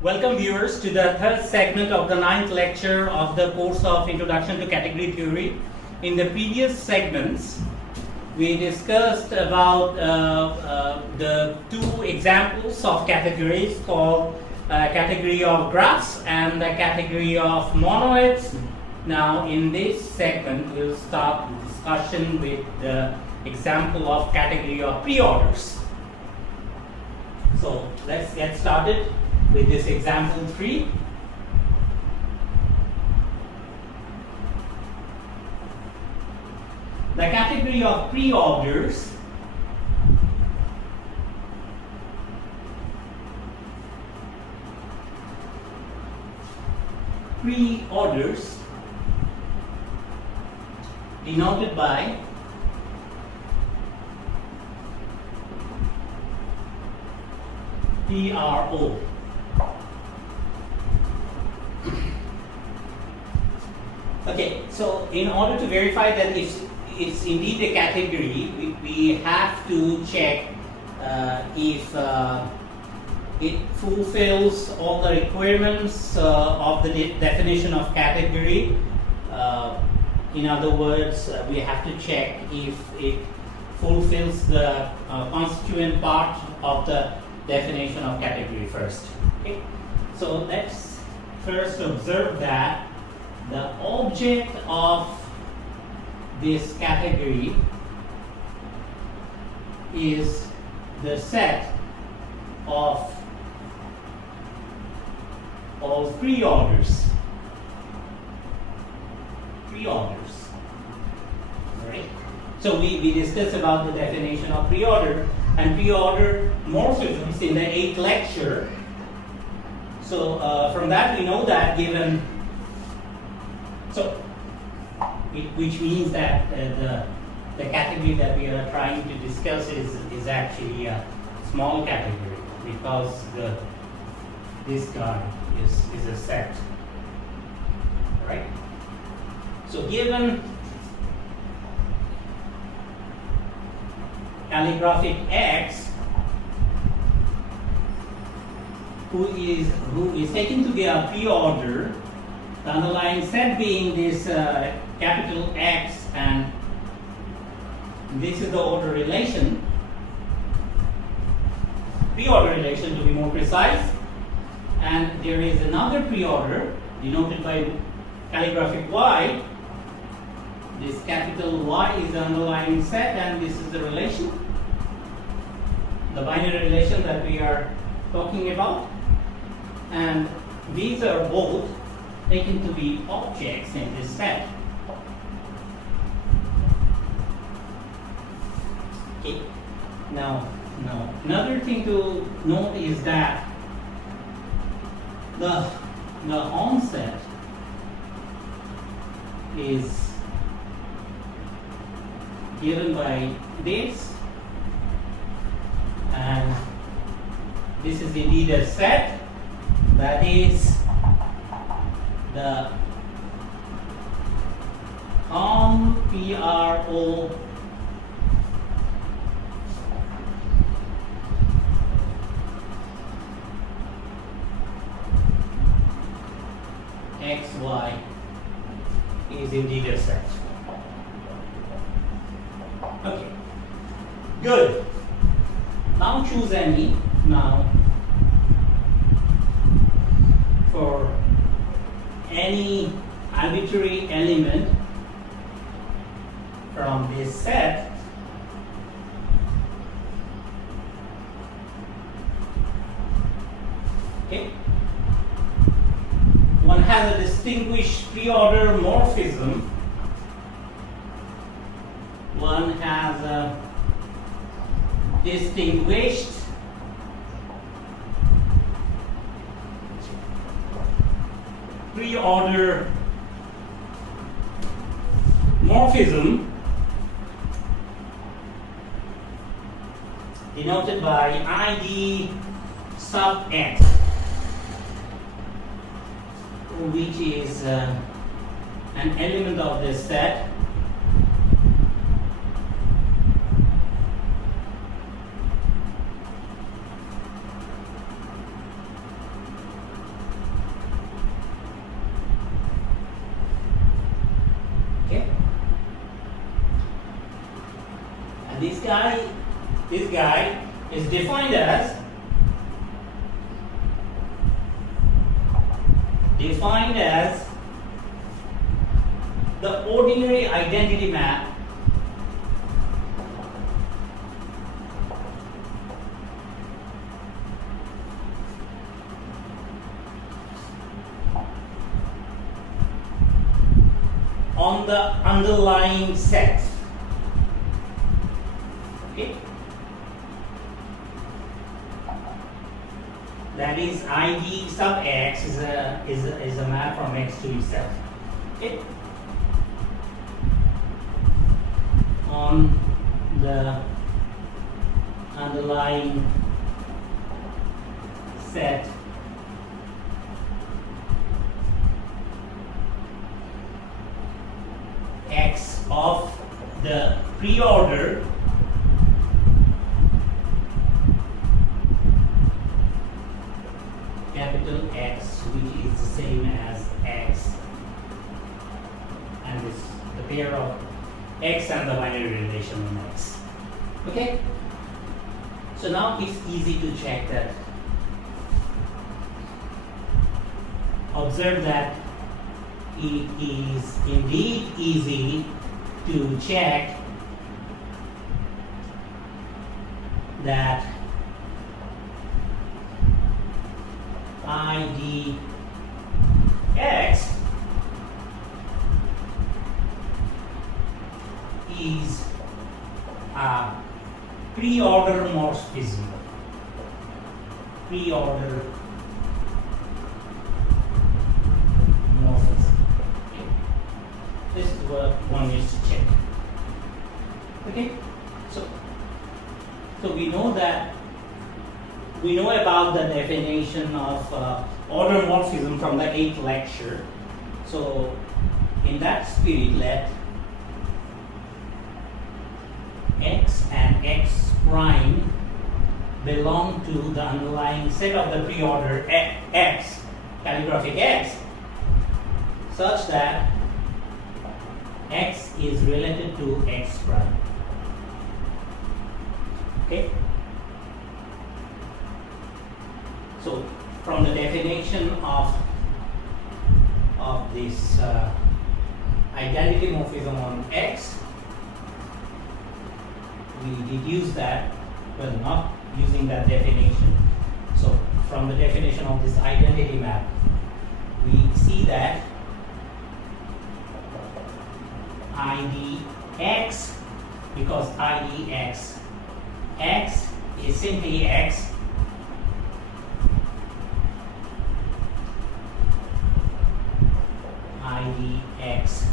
Welcome viewers to the third segment of the ninth lecture of the course of Introduction to Category Theory. In the previous segments, we discussed about the two examples of categories called category of graphs and the category of monoids. Now in this segment, we'll start the discussion with the example of category of preorders. So let's get started with this example 3. The category of preorders denoted by PRO. Okay, so in order to verify that it's indeed a category, we have to check if it fulfills all the requirements of the definition of category. In other words, we have to check if it fulfills the constituent part of the definition of category first. Okay, so let's first observe that the object of this category is the set of all preorders. Right? So we discussed about the definition of preorder and preorder morphisms in the 8th lecture. So from that we know that given, which means that the category that we are trying to discuss is actually a small category because this guy is a set, right? So given calligraphic X, who is taken to be a preorder, the underlying set being this capital X, and this is the order relation, preorder relation to be more precise, and there is another preorder denoted by calligraphic Y. This capital Y is the underlying set, and this is the relation, the binary relation that we are talking about, and these are both taken to be objects in this set. Okay. Now another thing to note is that the onset is given by this, and this is indeed a set, that is the PRO XY is indeed a set. Okay, good. Now choose any. Now for any arbitrary element from this set, okay, one has a distinguished preorder morphism. One has a distinguished preorder morphism denoted by ID sub X, which is an element of this set. guy is defined as the ordinary identity map on the underlying set. Okay, that is ID sub x is a map from x to itself. Okay, on the underlying set x of the pre-order capital X, which is the same as x, and this the pair of x and the binary relation on x. Okay, so now it's easy to check that. Observe that it is indeed easy to check that ID x is a pre-order morphism. Pre-order morphism. Okay. This is what one needs to check. Okay, so we know about the definition of order morphism from the 8th lecture. So in that spirit, let x and x prime belong to the underlying set of the pre-order x, calligraphic x, such that x is related to x prime. Okay, so from the definition of this identity morphism on x, we deduce that, well, not using that definition. So from the definition of this identity map, we see that ID x, because ID x is simply x, ID x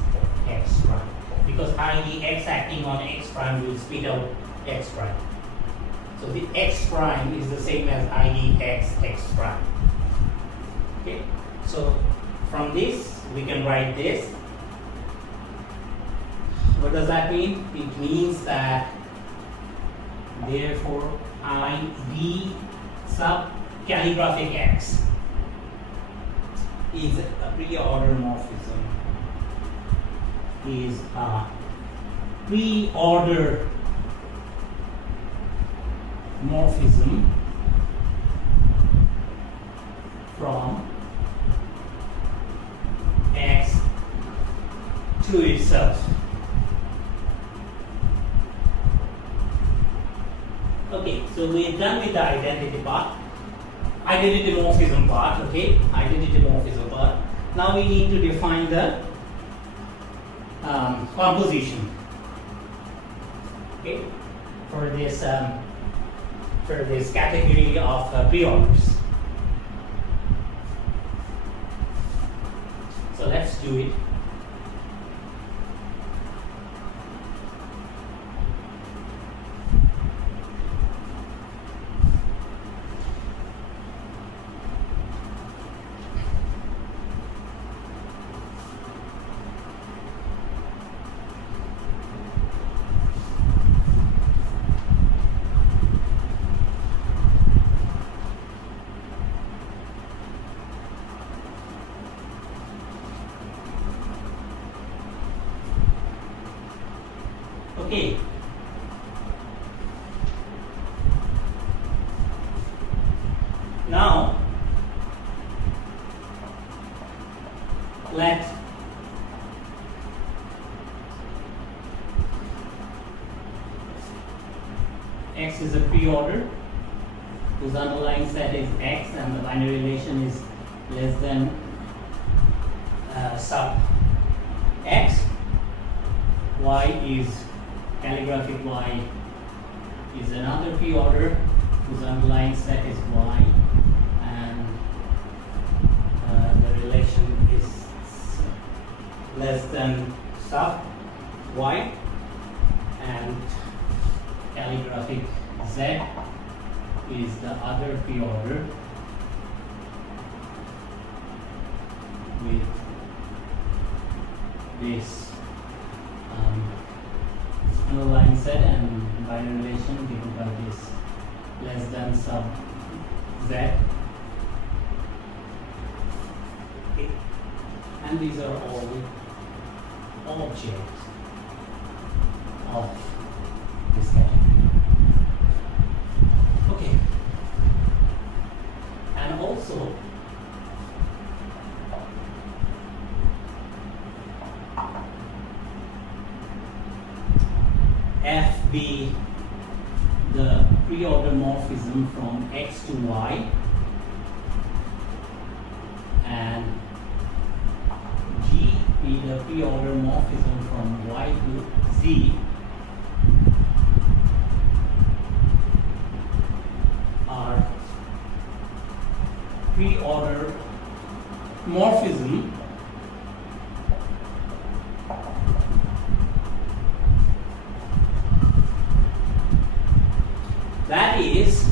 prime, because ID x acting on x prime will spit out x prime. So the x prime is the same as ID x prime. Okay, so from this we can write this. What does that mean? It means that therefore ID sub calligraphic x is a pre-order morphism, is a pre-order morphism from x to itself. Okay, so we're done with the identity part, identity morphism part. Okay, identity morphism part. Now we need to define the composition. Okay, for this category of pre-orders. So let's do it. Okay, let X is a pre-order whose underlying set is X and the binary relation is less than sub X. Y is calligraphic Y is another pre-order whose underlying set is Y and the relation is less than sub Y, and calligraphic Z is the other pre-order with this underlying set and binary relation given by this less than sub Z. Okay. And these are all objects of this category. Okay. And also F be the pre-order morphism from X to Y, and G be the pre-order morphism from Y to Z, are pre-order morphism that is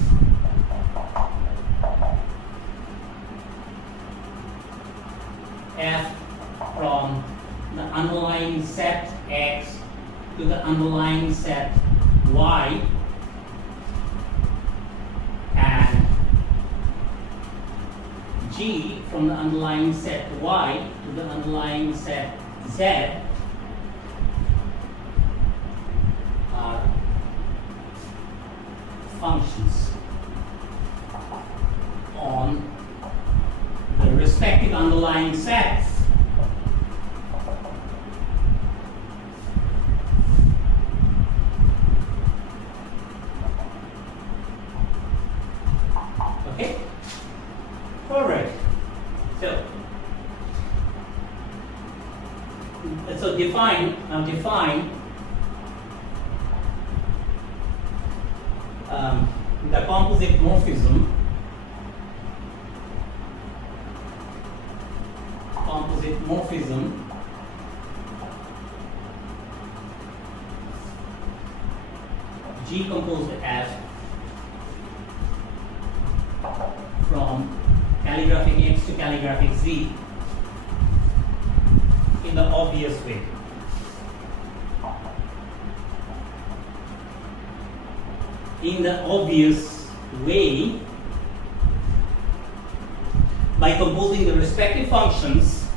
F from the underlying set X to the underlying set Y, and G from the underlying set Y to the underlying set Z are functions on the respective underlying sets. Okay? Alright. So define the composite morphism G composed F from calligraphic X to calligraphic Z in the obvious way. In the obvious way, by composing the respective functions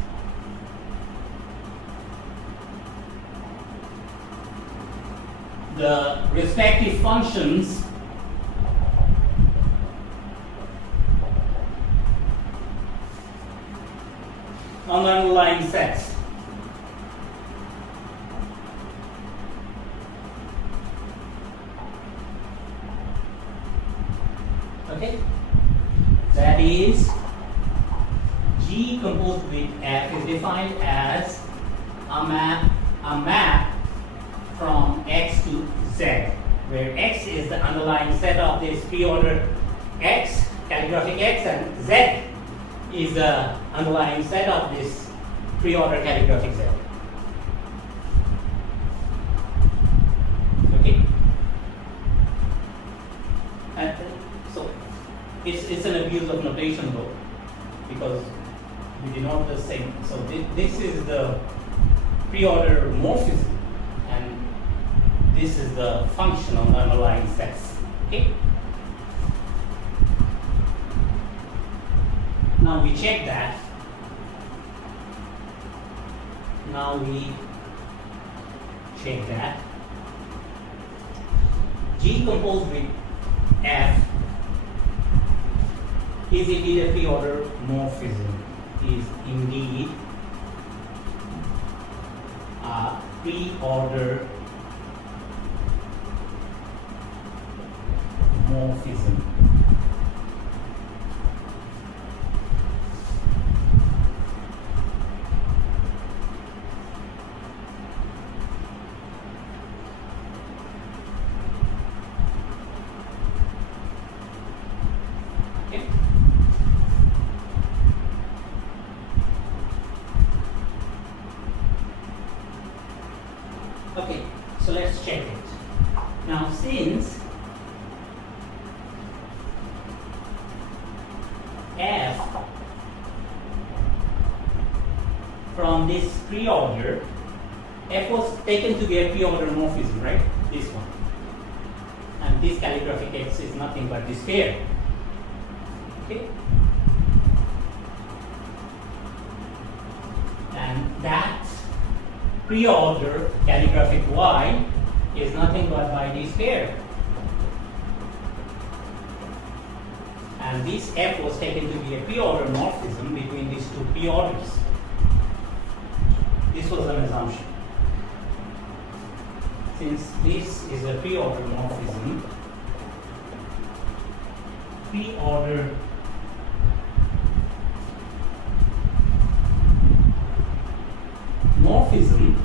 on the underlying sets. Okay, that is G composed with F is defined as a map from X to Z, where X is the underlying set of this pre-order X, calligraphic X, and Z is the underlying set of this pre-order calligraphic Z. Okay, and so it's an abuse of notation though, because we denote the same. So this is the pre-order morphism, and this is the function on the underlying sets. Okay. Now we check that. G composed with F is indeed a pre-order morphism. Is indeed pre-order morphism. Okay, so let's check it. Now, since f from this pre-order, f was taken to be a pre-order morphism, right? This one. And this calligraphic x is nothing but this pair. Okay? And that pre-order calligraphic y is nothing but by this pair. And this f was taken to be a pre-order morphism between these two pre-orders. This was an assumption. Since this is a pre-order morphism, pre-order morphism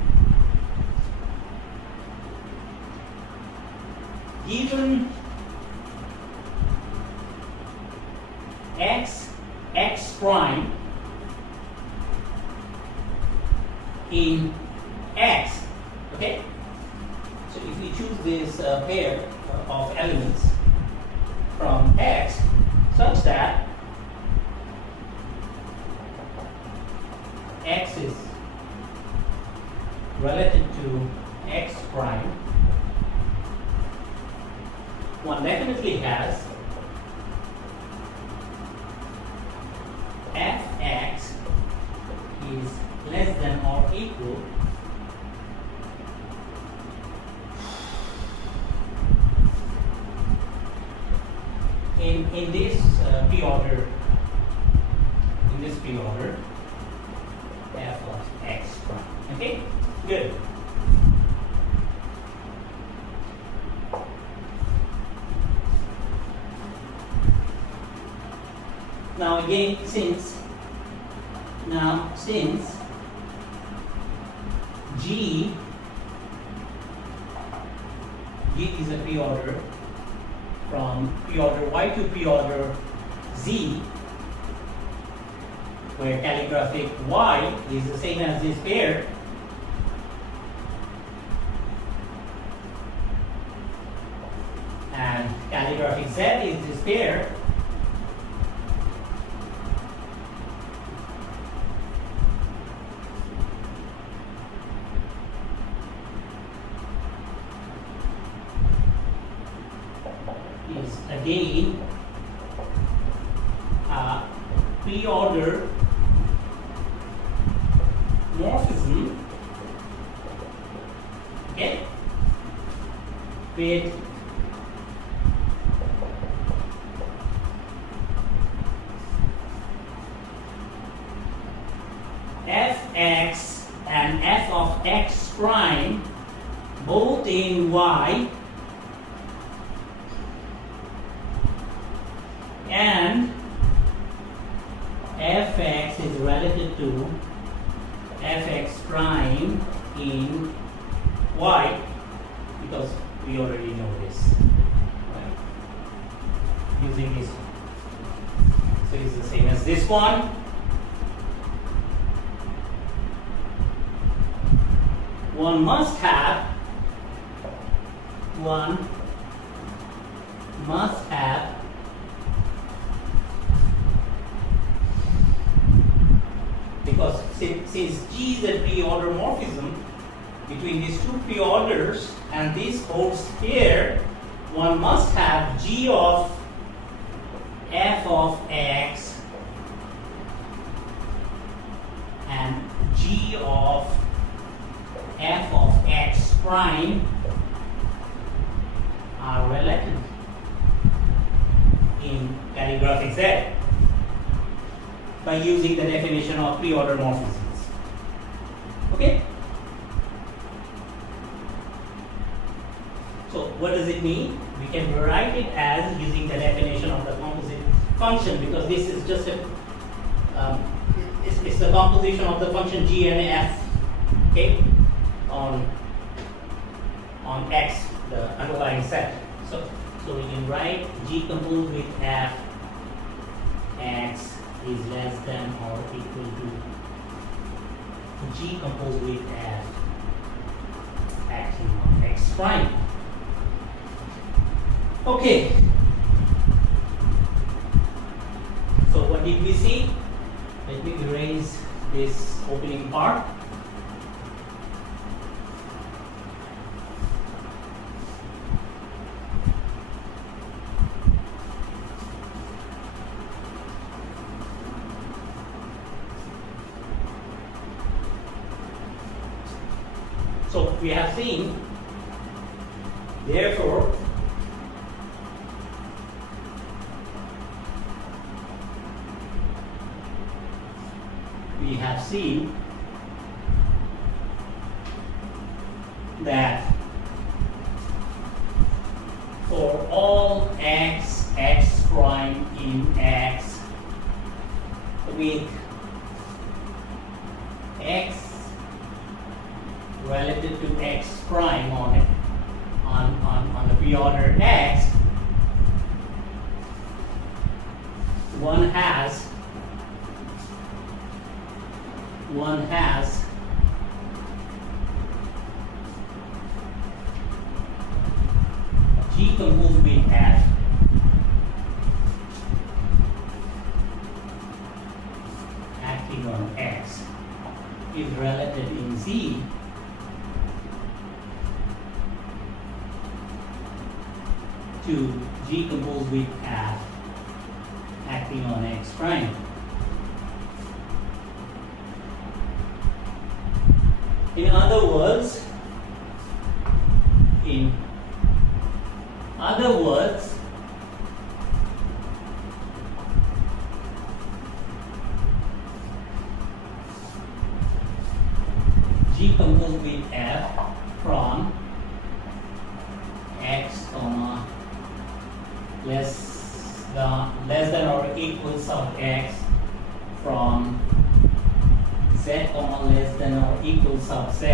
given x prime in x, okay? So if we choose this pair of elements from x such that x is relative to x prime, one definitely has fx is less than or equal in this pre-order, f of x prime. Okay, good. Now again, since G is a pre-order from pre-order Y to pre-order Z, where calligraphic Y is the same as this pair, and calligraphic Z is this pair, is again a pre-order morphism, okay, with fx and f of x prime both in y, and fx is relative to fx prime in y, because we already know this, right? Using this one. So it's the same as this one. One must have because since G is a pre-order morphism between these two pre-orders and this holds here, one must have G of f of x and G of f of x prime are relative in calligraphic Z by using the definition of pre-order morphisms. Okay? what does it mean? We can write it as using the definition of the composite function, because this is just a it's the composition of the function g and f, okay, on x, the underlying set. So we can write g composed with f x is less than or equal to g composed with f acting on x prime. Okay. So what did we see? Let me erase this opening part. So we have seen, therefore, we have seen that for all x prime in x with x relative to x prime on the pre-order x, one has g composed with f acting on x is relative in z to g composed with f acting on x prime. In other words, g composed with f from x comma less than or equals of x from z comma less than or equals of z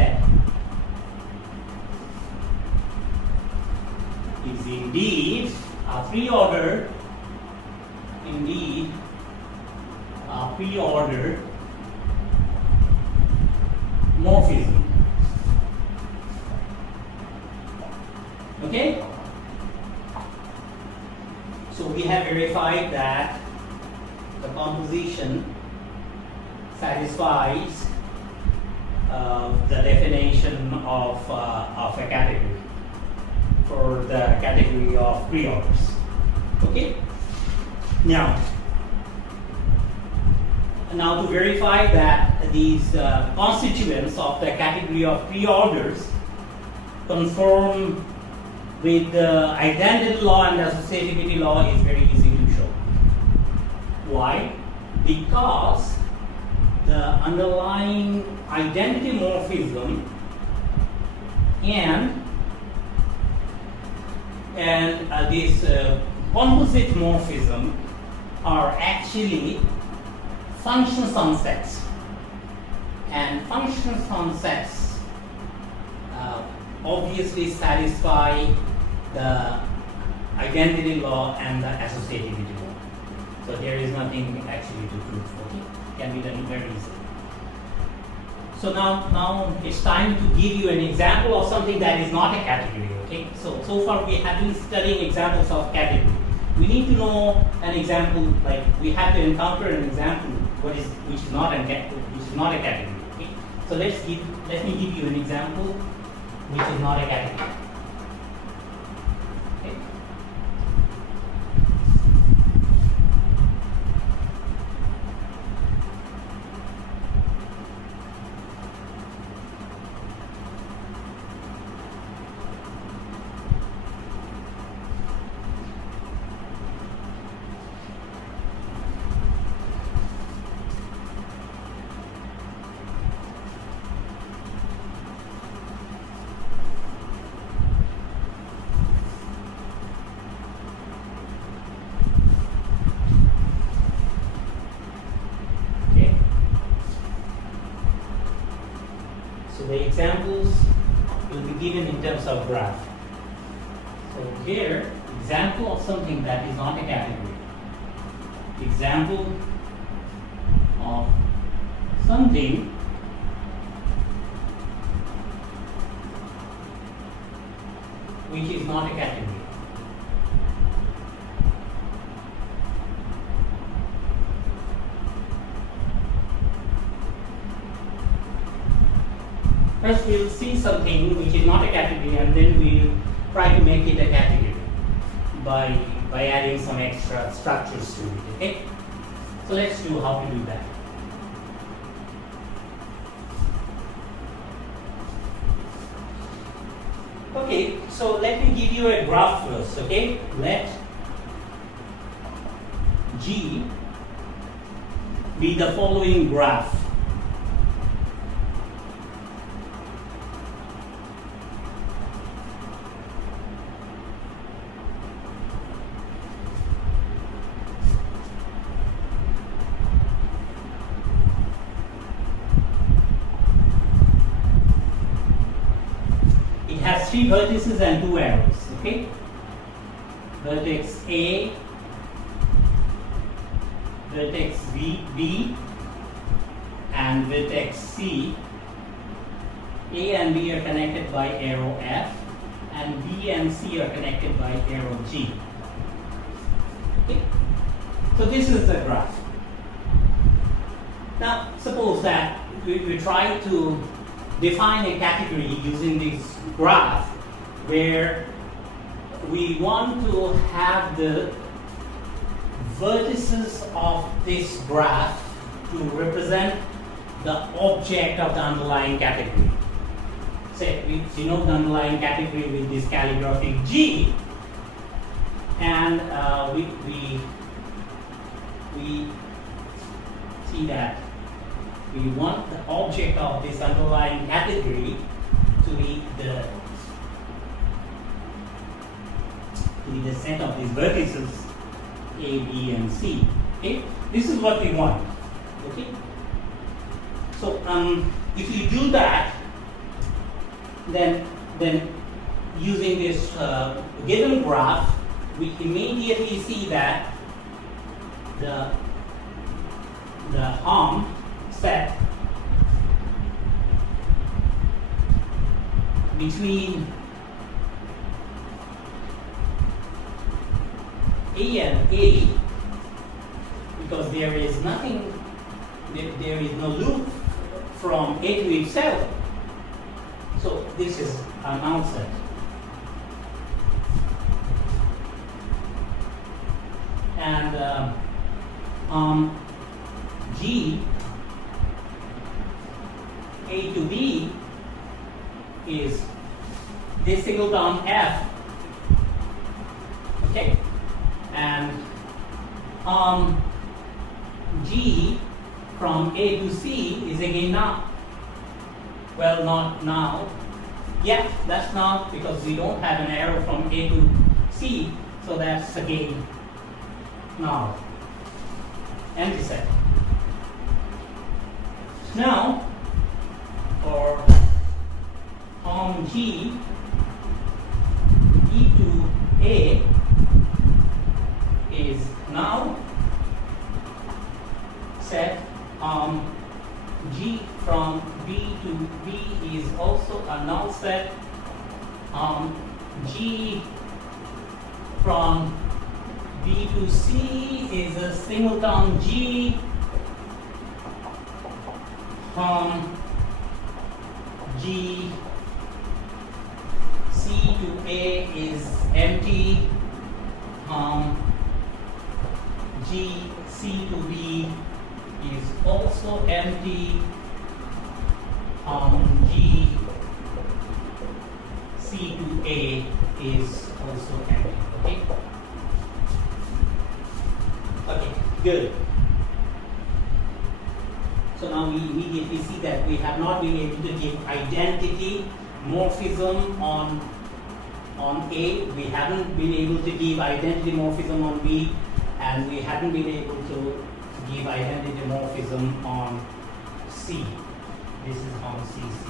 is indeed a pre-order morphism. Okay? So we have verified that the composition satisfies the definition of a category for the category of pre-orders. Okay? Now to verify that these constituents of the category of pre-orders conform with the identity law and the associativity law is very easy to show. Why? Because the underlying identity morphism and this composite morphism are actually functions on sets, and functions on sets obviously satisfy the identity law and the associativity law. So there is nothing actually to prove. Okay, can be done very easily. So now it's time to give you an example of something that is not a category. Okay, so far we have been studying examples of category. We need to know an example, like we have to encounter an example which is not a category. Okay, so let me give you an example which is not a category. Okay. the examples will be given in terms of graph. So here, example of something that is not a category. Example of something which is not a category. First we'll see something which is not a category, and then we'll try to make it a category by adding some extra structures to it. Okay? So let's do how to do that. Okay, so let me give you a graph first, okay? Let G be the following graph. It has 3 vertices and 2 arrows, okay? Vertex A, vertex B, and vertex C. A and B are connected by arrow F, and B and C are connected by arrow G. Okay? So this is the graph. Now, suppose that we try to define a category using this graph where we want to have the vertices of this graph to represent the object of the underlying category. Say we denote the underlying category with this calligraphic G, and we see that we want the object of this underlying category to be the set of these vertices A, B, and C. Okay, this is what we want. Okay, so if you do that, then using this given graph, we immediately see that the arm set between A and A, because there is nothing, there is no loop from A to itself. So this is a null set. And G, A to B is this singleton F, okay, and G from A to C is again now. Well, not now. Yeah, that's not, because we don't have an arrow from A to C, so that's again now. Empty set. Now, for G, E to A is now set. G from B to B is also a null set. G from B to C is a singleton G. G C to A is empty. G C to B is also empty. G C to A is also empty. Okay. Okay. Good. So now we immediately see that we have not been able to give identity morphism on A. We haven't been able to give identity morphism on B, and we haven't been able to give identity morphism on C. This is on CC.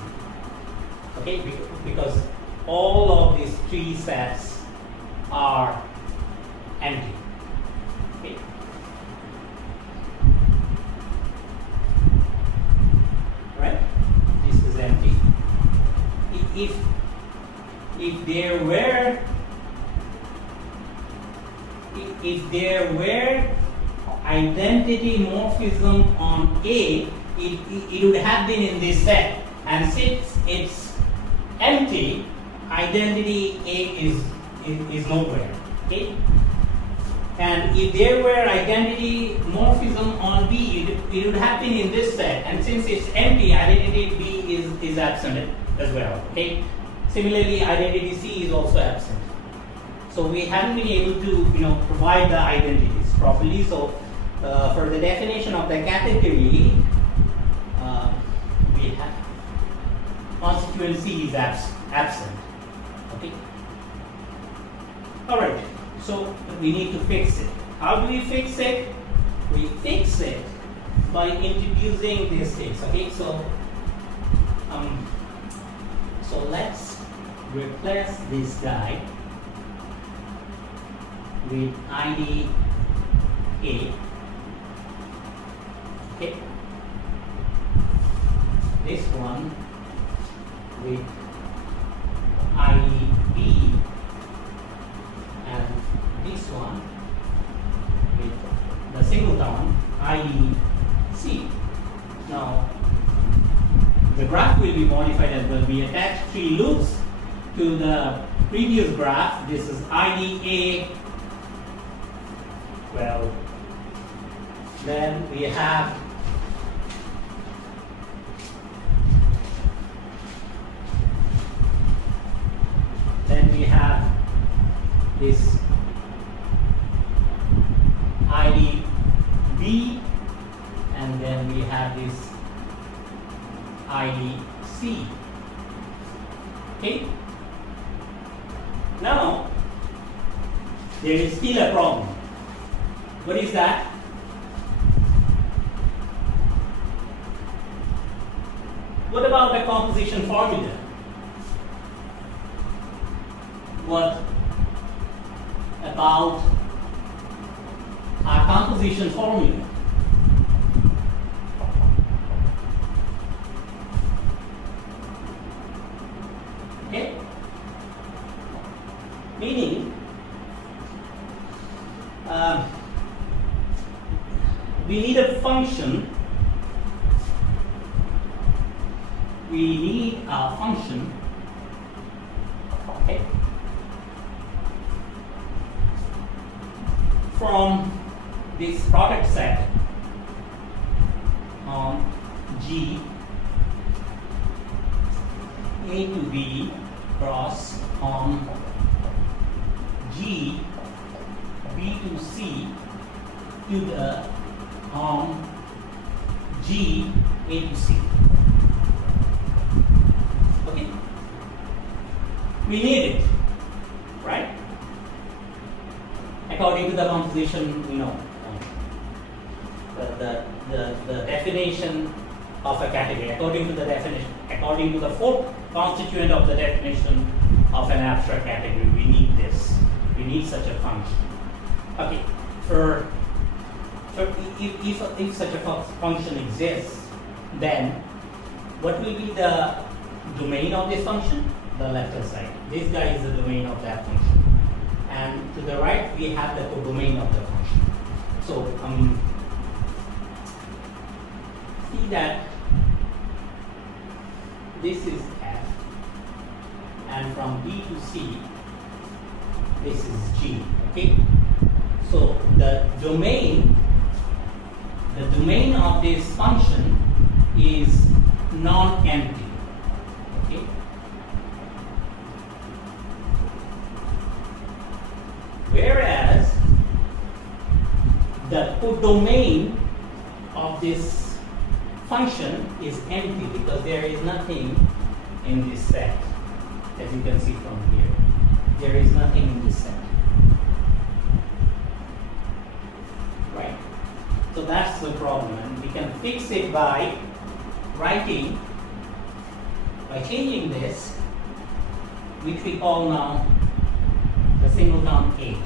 Okay, because all of these three sets are empty. Okay. Right? This is empty. If there were identity morphism on A, it would have been in this set, and since it's empty, identity A is nowhere. Okay? And if there were identity morphism on B, it would have been in this set, and since it's empty, identity B is absent as well. Okay? Similarly, identity C is also absent. So we haven't been able to provide the identities properly. So for the definition of the category, we have constituent C is absent. Okay. All right. So we need to fix it. How do we fix it? We fix it by introducing these things. Okay. So let's replace this guy with ID A. Okay. This one with ID B, and this one with the singleton ID C. Now the graph will be modified as well. We attach 3 loops to the previous graph. This is ID A. Well, then we have this ID B, and then we have this ID C. Okay. Now there is still a problem. What is that? What about the composition formula? What about our composition formula? Okay? Meaning, we need a function. We need a function. Okay. From this product set on G A to B cross on G B to C to the G A to C. Okay, we need it, right? According to the composition, the definition of a category. According to the fourth constituent of the definition of an abstract category, we need this. We need such a function. Okay, if such a function exists, then what will be the domain of this function? The left hand side. This guy is the domain of that function. And to the right, we have the codomain of the function. So, see that this is F, and from B to C, this is G. Okay. So the domain of this function is non-empty. Okay. Whereas the codomain of this function is empty because there is nothing in this set. As you can see from here, there is nothing in this set. Right? So that's the problem, and we can fix it by writing by changing this, which we call now the singleton age.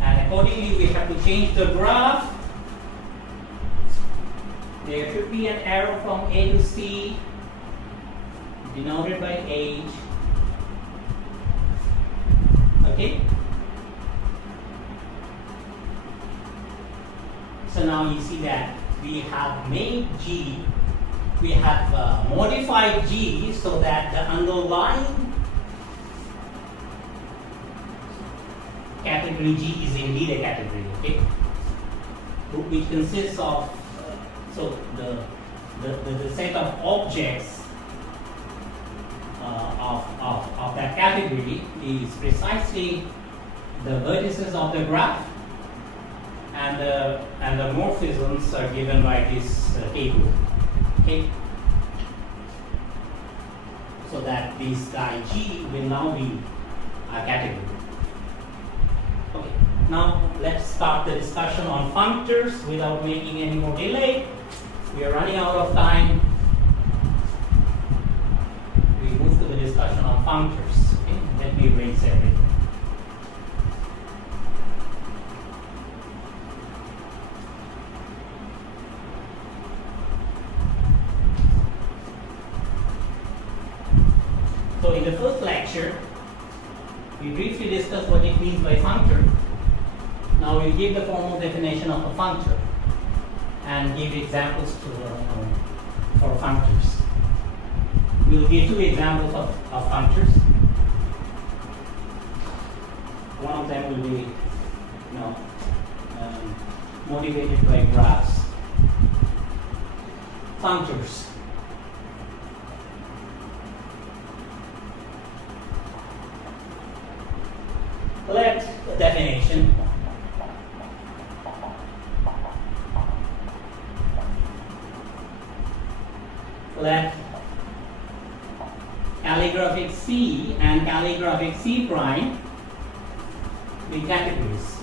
And accordingly, we have to change the graph. There should be an arrow from A to C, denoted by age. Okay? So now you see that we have made G, we have modified G so that the underlying category G is indeed a category, okay? Which consists of, so the set of objects of that category is precisely the vertices of the graph, and the morphisms are given by this table. Okay, so that this guy G will now be a category. Okay, now let's start the discussion on functors without making any more delay. We are running out of time. We move to the discussion on functors. Okay, let me erase everything. So in the first lecture, we briefly discussed what it means by functor. Now we'll give the formal definition of a functor and give examples for functors. We'll give two examples of functors. One of them will be, motivated by graphs. Functors. Let the definition let calligraphic C and calligraphic C prime be categories.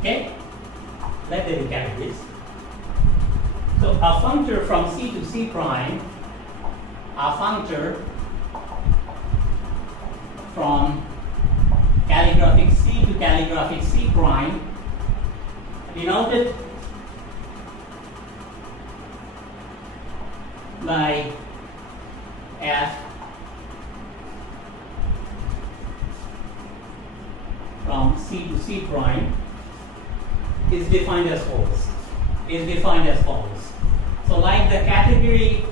Okay? Let them be categories. So a functor from C to C prime, a functor from calligraphic C to calligraphic C prime, denoted by F from C to C prime, is defined as follows. So like the category,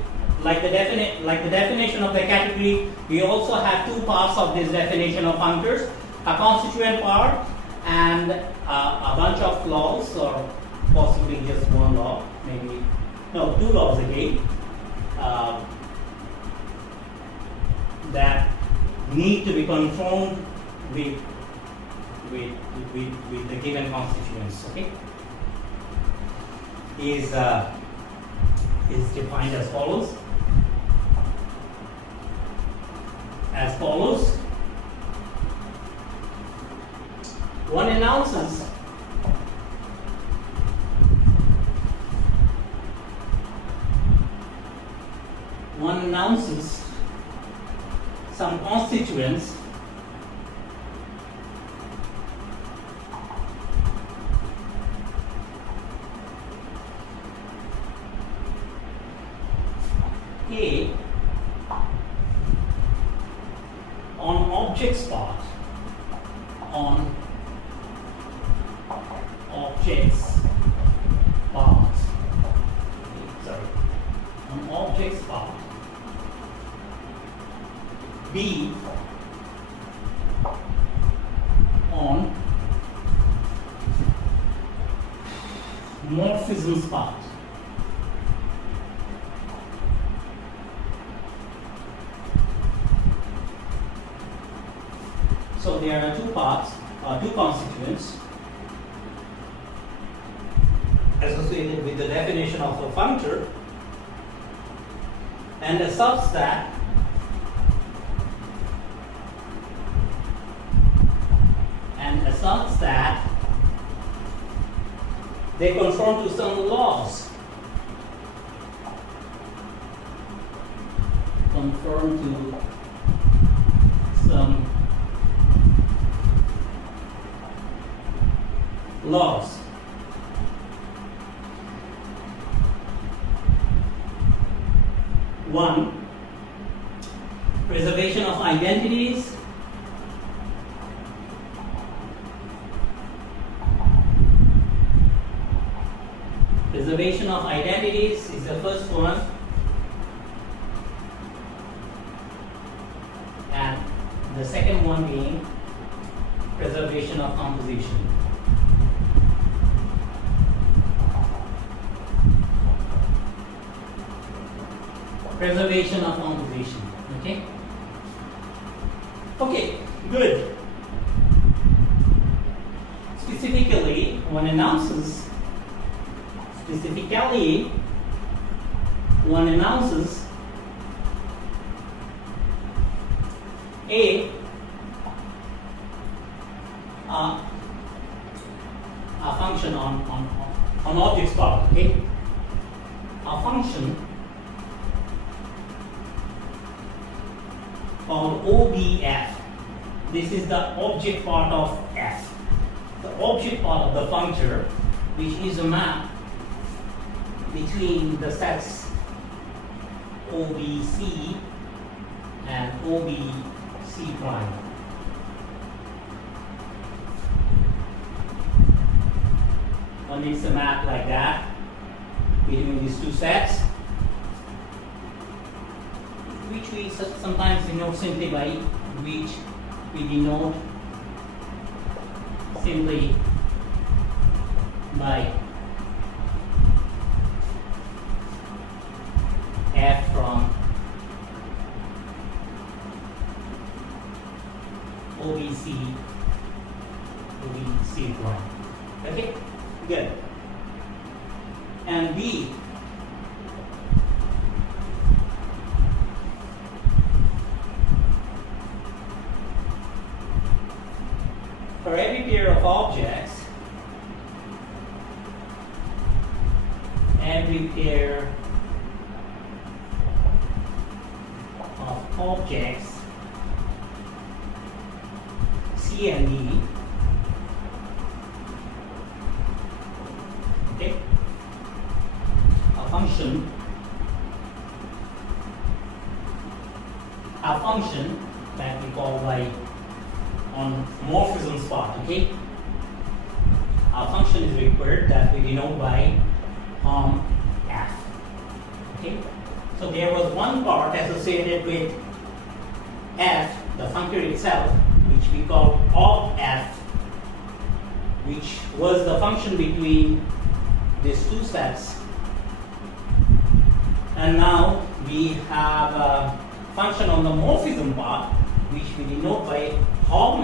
like the definition of the category, we also have two parts of this definition of functors: a constituent part and a bunch of laws, or possibly just one law, maybe no, two laws again, that need to be conformed with the given constituents. Okay, is defined as follows. One announces some constituents A on objects part, on objects part, B on morphisms part. So there are two parts, two constituents associated with the definition of a functor, and a subset they conform to some laws. Conform to some laws. One, preservation of identities. Preservation of identities is the first one. And the second one being preservation of composition. Preservation of composition. Okay? Okay, good. Specifically, one announces a function on object's part, okay? A function called OBF. This is the object part of F. The object part of the functor, which is a map between the sets OBC and OBC prime. One is a map like that between these two sets, which we sometimes denote simply by F from OBC prime. Okay, good. And B, for every pair of objects, C and D, okay, a function that we call by on morphisms part, okay? Our function is required that we denote by F, okay? So there was one part associated with F, the functor itself, which we call OBF, which was the function between these two sets. And now we have a function on the morphism part, which we denote by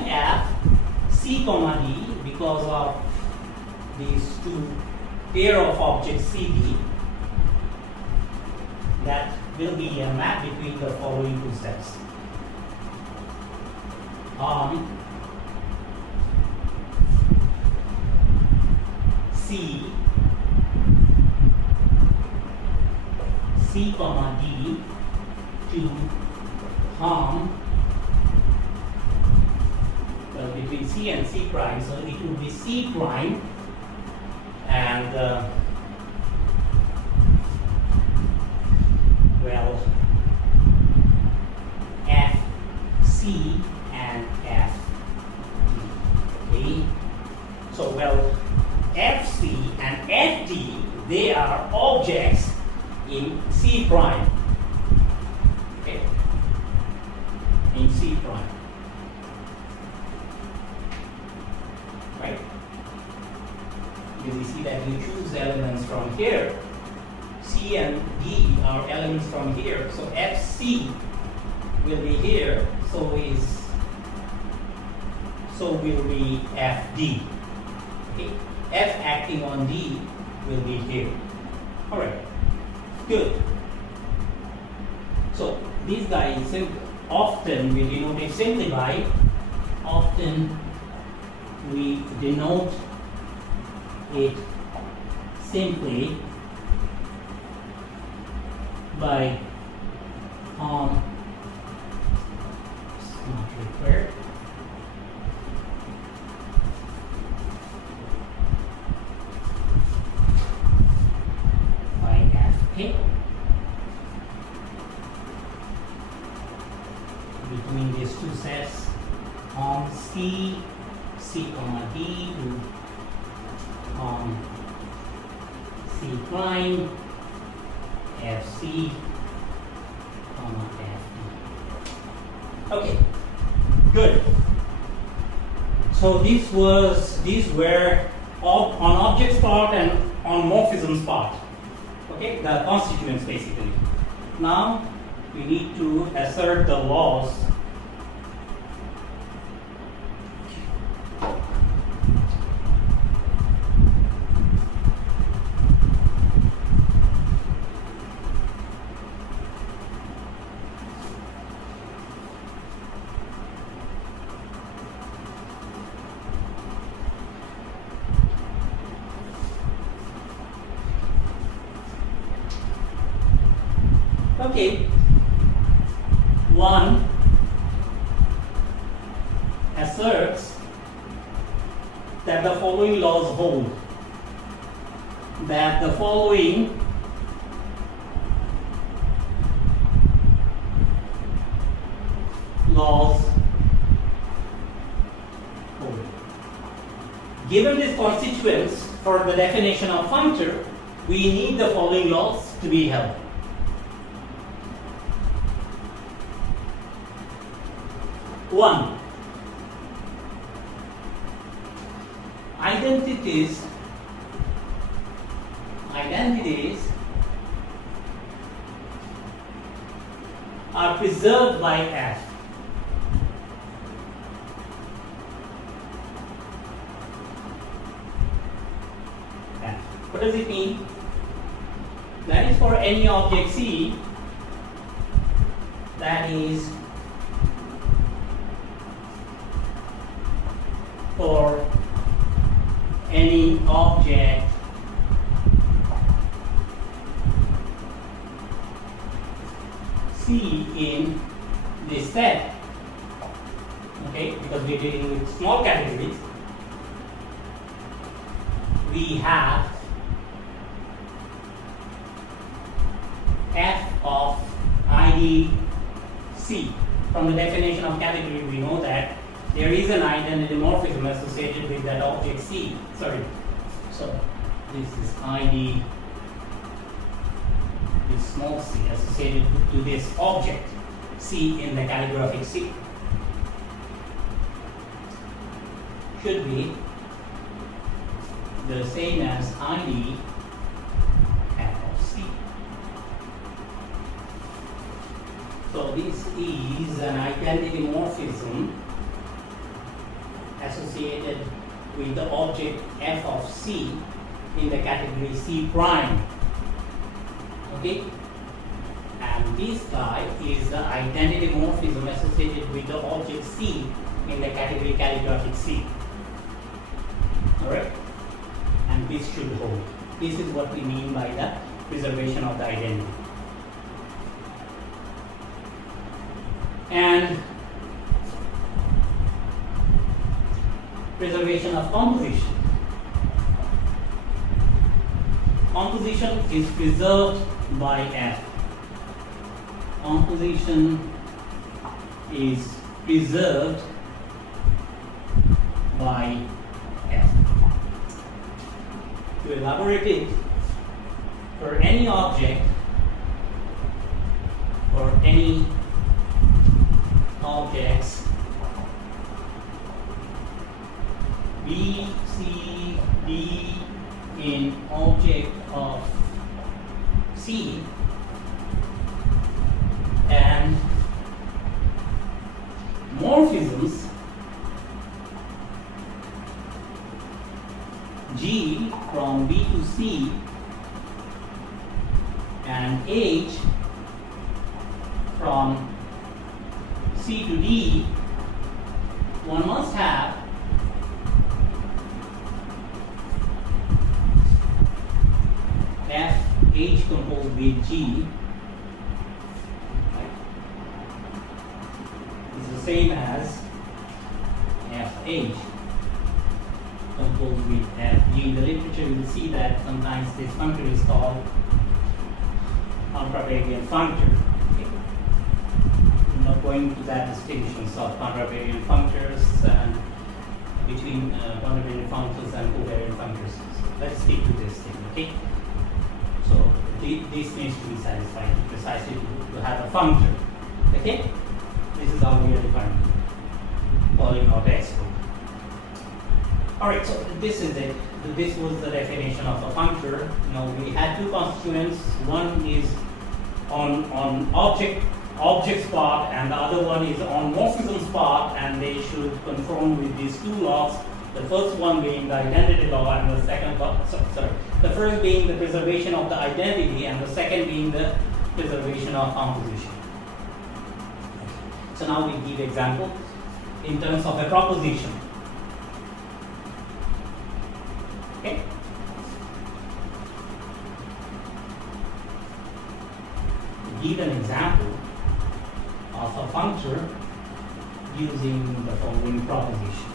F C comma D, because of these two pair of objects CD, that will be a map between the following two sets. C comma D to between C and C prime, so it will be C prime and F C and F D. Okay, so F C and F D, they are objects in C prime. Okay, in C prime. Right? You see that you choose elements from here. C and D are elements from here. So FC will be here. So will be FD. Okay? F acting on D will be here. Alright. Good. So these guys often we denote it simply by we denote it simply by it's not required. By F. Okay. Between these two sets on C comma D to C prime FC comma FD. Okay, good. So these were on objects part and on morphisms part. Okay, the constituents basically. Now we need to assert the laws. Okay, one asserts that the following laws hold. That the following laws hold. Given these constituents for the definition of functor, we need the following laws to be held. One, identities are preserved by F. What does it mean? That is for any object C that is for any object C in this set, okay, because we're dealing with small categories, we have F of ID C. From the definition of category, we know that there is an identity morphism associated with that object C. Sorry. So this is ID, this small c associated to this object C in the calligraphic C. Should be the same as ID F of C. So this is an identity morphism associated with the object F of C in the category C prime. Okay? And this guy is the identity morphism associated with the object C in the category calligraphic C. Alright? And this should hold. This is what we mean by the preservation of the identity. And preservation of composition. Composition is preserved by F. Composition is preserved by F. To elaborate it, for any object or any objects B, C, D in object of C and morphisms G from B to C and H from C to D, one must have H composed with G is the same as FH composed with FG. In the literature, you will see that sometimes this functor is called contravariant functor. Okay. I'm not going to that distinctions of contravariant functors and between contravariant functors and covariant functors. So let's stick to this thing, okay? So this needs to be satisfied precisely to have a functor, okay? This is how we are defining polynomial textbook. All right, so this is it. This was the definition of a functor. Now we had two constituents. One is on object spot, and the other one is on morphism spot, and they should conform with these two laws. The first one being the identity law, and the second law, the first being the preservation of the identity, and the second being the preservation of composition. So now we give example in terms of a proposition. Okay. Give an example of a functor using the following proposition.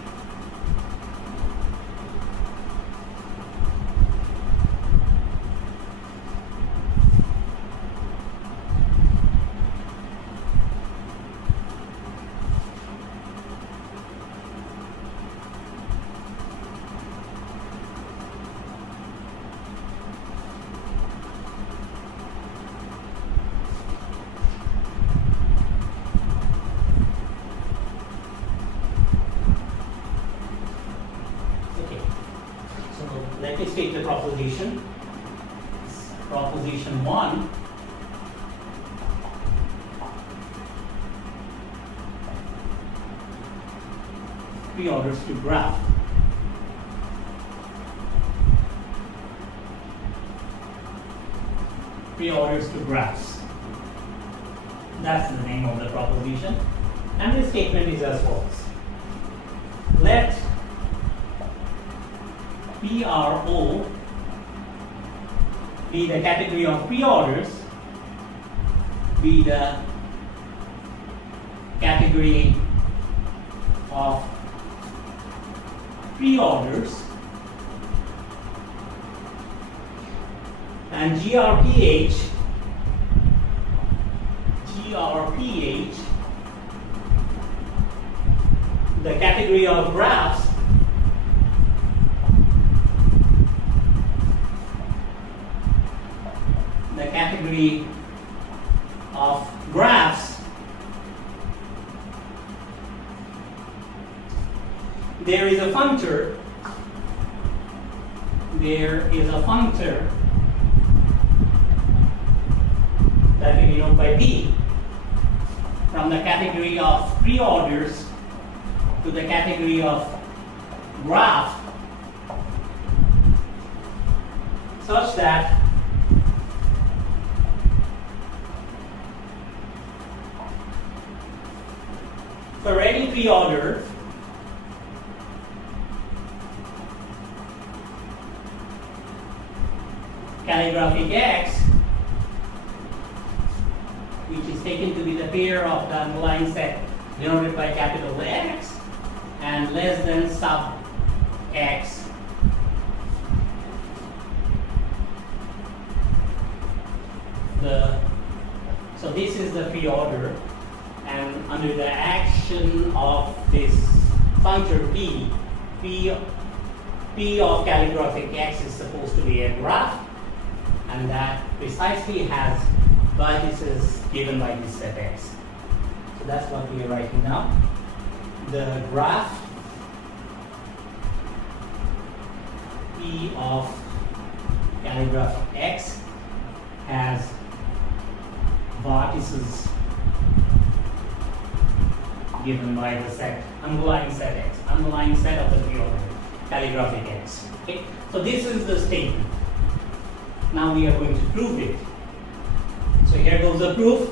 Let me state the proposition. Proposition 1 preorders to graph. Preorders to graphs. That's the name of the proposition. And the statement is as follows. Let PRO be the category of preorders, be the category of preorders, and GRPH the category of graphs, the category of graphs. There is a functor. There is a functor that we denote by P from the category of preorders to the category of graph, such that for any preorder calligraphic X, which is taken to be the pair of the underlying set denoted by capital X and less than sub X, so this is the preorder, and under the action of this functor P of calligraphic X is supposed to be a graph, and that precisely has vertices given by this set X. So that's what we are writing now. The graph P of calligraphic X has vertices given by the set, underlying set X, underlying set of the preorder calligraphic X. Okay? So this is the statement. Now we are going to prove it. So here goes the proof.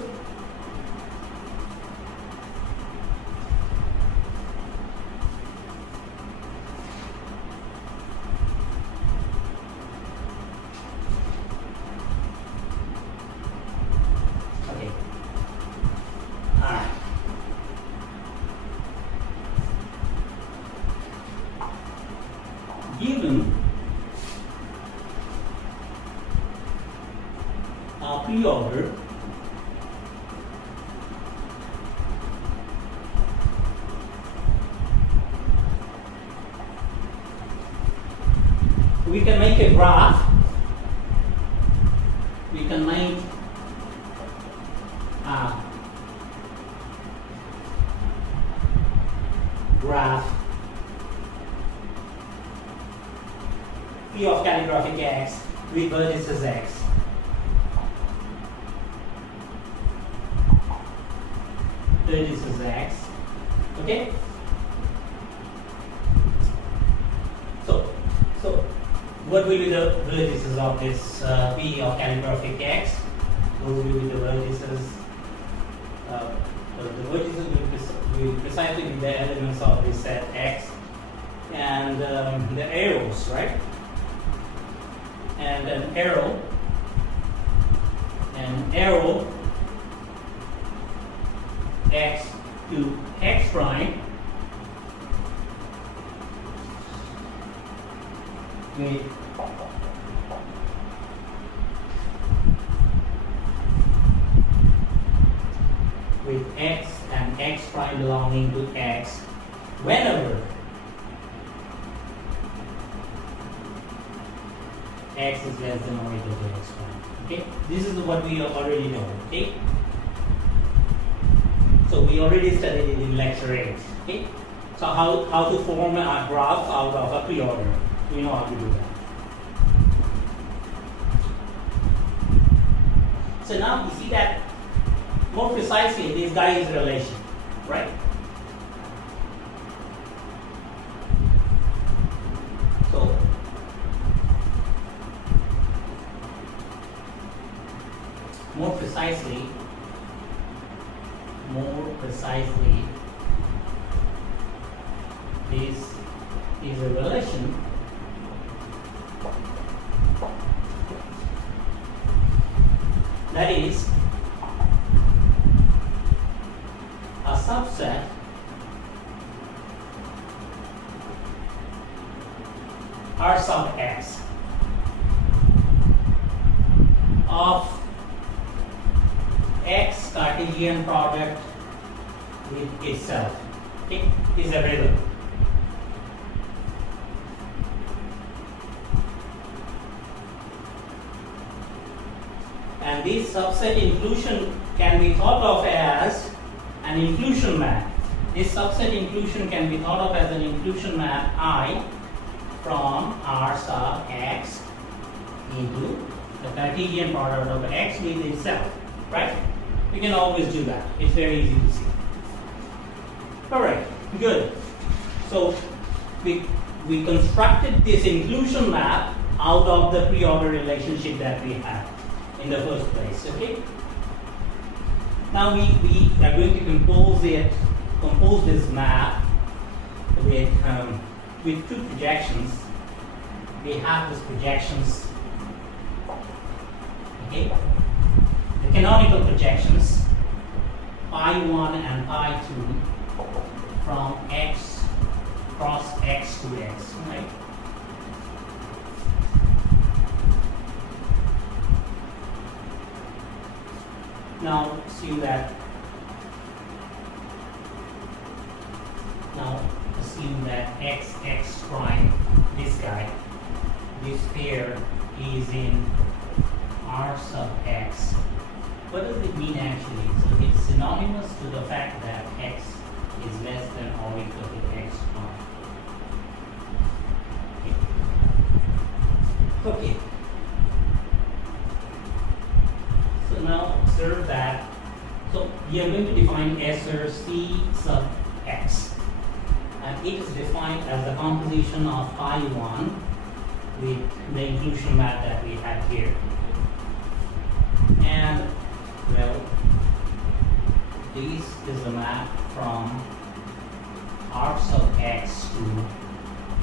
given a pre-order we can make a graph. We can make a graph P of calligraphic X with vertices X. Vertices X. Okay? So what will be the vertices of this P of calligraphic X? Those will be the vertices. The vertices will precisely be the elements of this set X, and the arrows, right? And an arrow X to X prime with X and X prime belonging to X whenever X is less than or equal to X prime. Okay, this is what we already know. Okay, so we already studied it in lecture 8. Okay, so how to form a graph out of a pre-order. We know how to do that. So now you see that more precisely this guy is a relation, right? So more precisely this is a relation that is a subset R sub X of X Cartesian product with itself. Okay, is a riddle. And this subset inclusion can be thought of as an inclusion map. This subset inclusion can be thought of as an inclusion map I from R sub X into the Cartesian product of X with itself. Right? We can always do that. It's very easy to see. Alright, good. So we constructed this inclusion map out of the pre-order relationship that we had in the first place. Okay? Now we are going to compose this map with two projections. We have these projections. Okay? The canonical projections I1 and I2 from X cross X to X, right? Now assume that X prime, this guy, this pair is in R sub X. What does it mean actually? So it's synonymous to the fact that X is less than or equal to X prime. Okay. So now observe that. So we are going to define SRC sub X. And it is defined as the composition of I1 with the inclusion map that we have here. And well, this is the map from R sub X to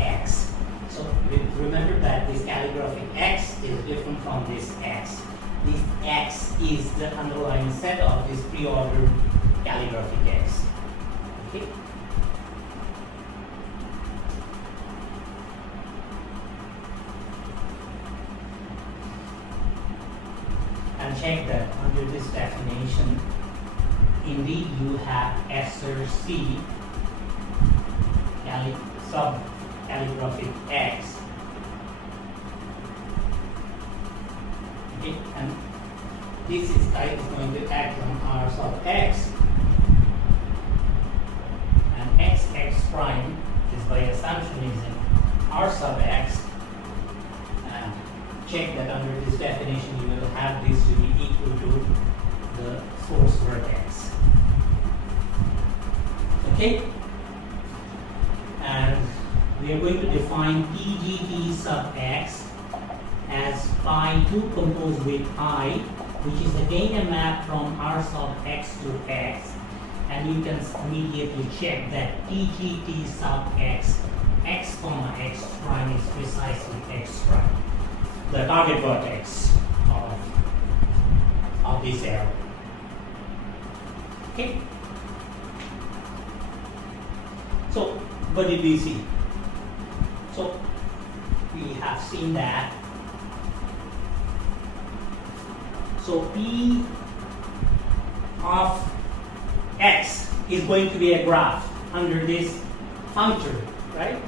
X. So remember that this calligraphic X is different from this X. This X is the underlying set of this pre-ordered calligraphic X. Okay. check that under this definition, indeed you have SRC sub-calligraphic X. Okay, and this is going to act on R sub X, and XX prime is by assumption is in R sub X. And check that under this definition you will have this to be equal to the source vertex. Okay? And we are going to define PGT sub X as phi 2 composed with I, which is again a map from R sub X to X. And you can immediately check that PGT sub X, X comma X prime is precisely X prime, the target vertex of this arrow. Okay? So, what did we see? So, we have seen that. So, P of X is going to be a graph under this functor, right?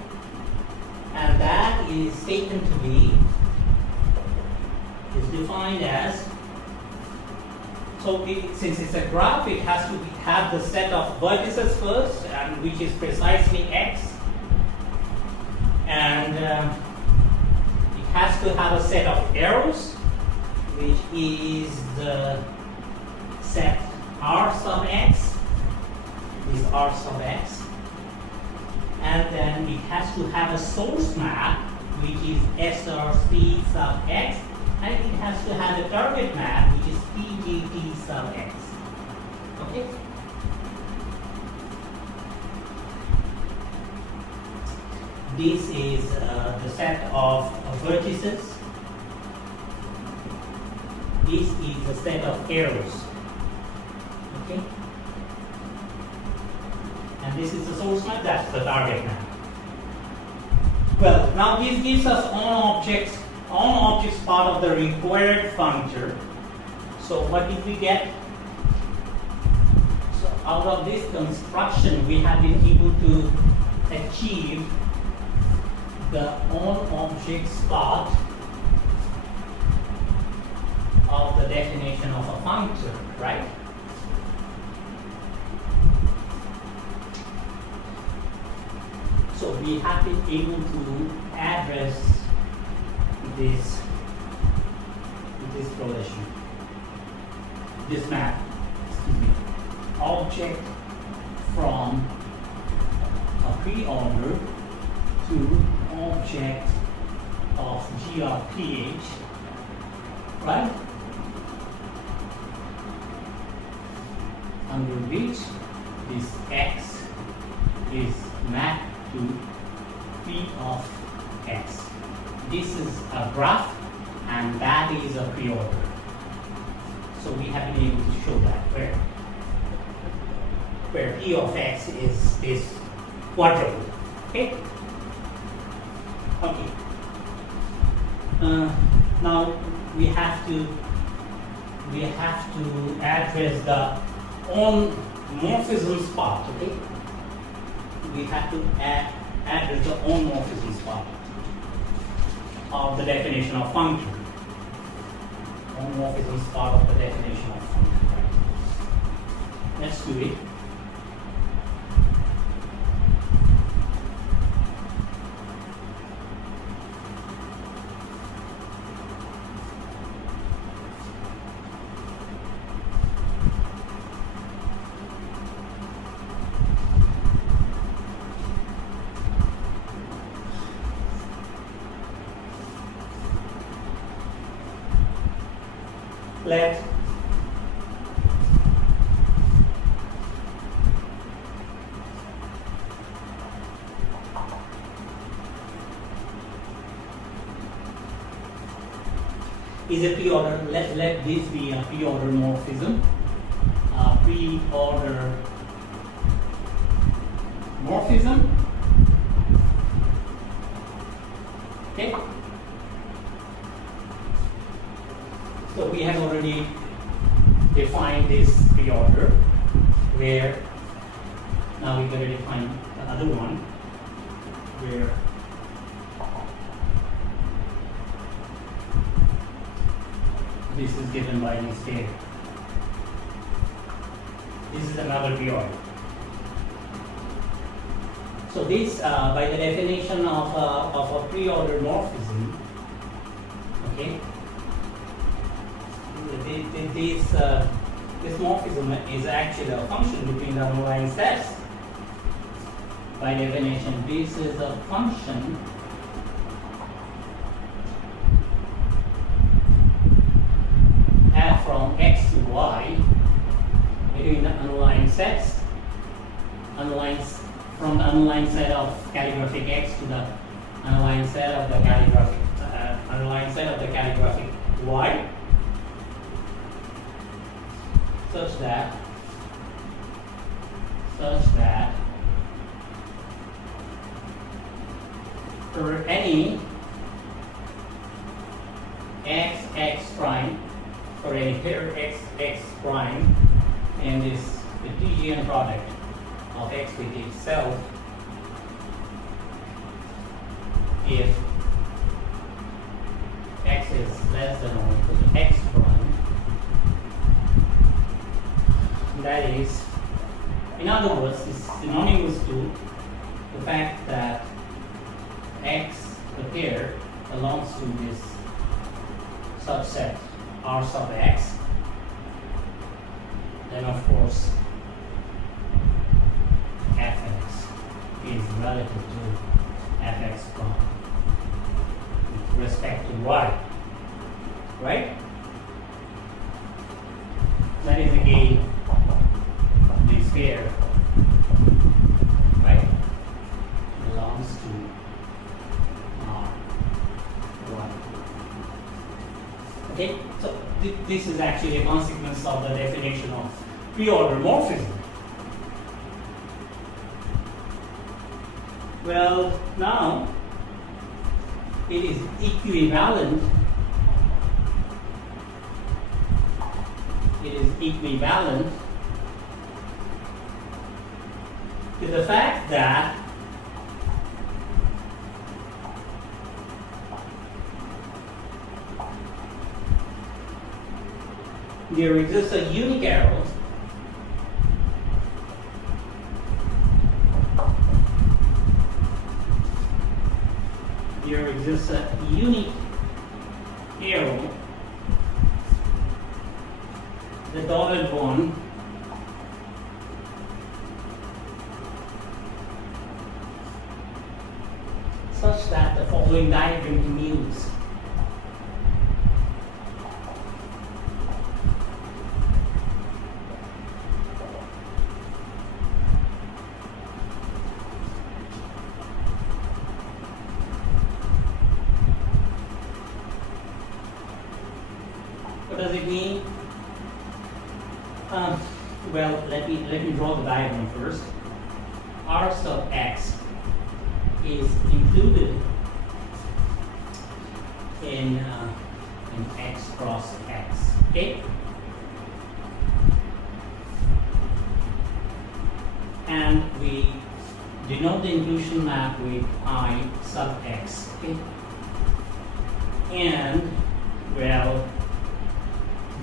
And that is taken to be, is defined as, so since it's a graph, it has to have the set of vertices first, and which is precisely X, and it has to have a set of arrows, which is the set R sub X, is R sub X, and then it has to have a source map, which is SRC sub X, and it has to have a target map, which is PGT sub X. Okay? This is the set of vertices. This is the set of arrows. Okay? And this is the source map, that's the target map. Well, now this gives us on objects part of the required functor. So what did we get? So out of this construction, we have been able to achieve the on objects part of the definition of a functor, right? So we have been able to address this relation, this map, object from a pre-order to object of G of PH, right? Under which this X is mapped to P of X. This is a graph, and that is a pre-order. So we have been able to show that where P of X is this quadruple. Okay. Okay. Now we have to address the on morphisms part. Okay. We have to address the on morphisms part of the definition of function. On morphisms part of the definition of function. Right? Let's do it. Let is a pre-order. Let this be a pre-order morphism. Pre-order morphism. Okay. So we have already define this preorder, where now we're going to define another one where this is given by this pair. This is another preorder. So this, by the definition of a preorder morphism, okay, this morphism is actually a function between the underlying sets. By definition, this is a function f from x to y between the underlying sets, from the underlying set of calligraphic x to the underlying set of the calligraphic y, such that for any x prime, for any pair x prime, and the Cartesian product of x with itself, if x is less than or equal to x prime, that is, in other words, is synonymous to the fact that x, the pair, belongs to this subset R sub x, then of course fx is relative to fx prime with respect to y, right? That is again this pair, right, belongs to R1. Okay, so this is actually a consequence of the definition of preorder morphism. Well, now it is equivalent. It is equivalent to the fact that there exists a unique arrow the dotted one, such that the following diagram commutes. What does it mean? Well, let me draw the diagram first. R sub x is included in x cross x. Okay, and we denote the inclusion map with I sub x. Okay, and well,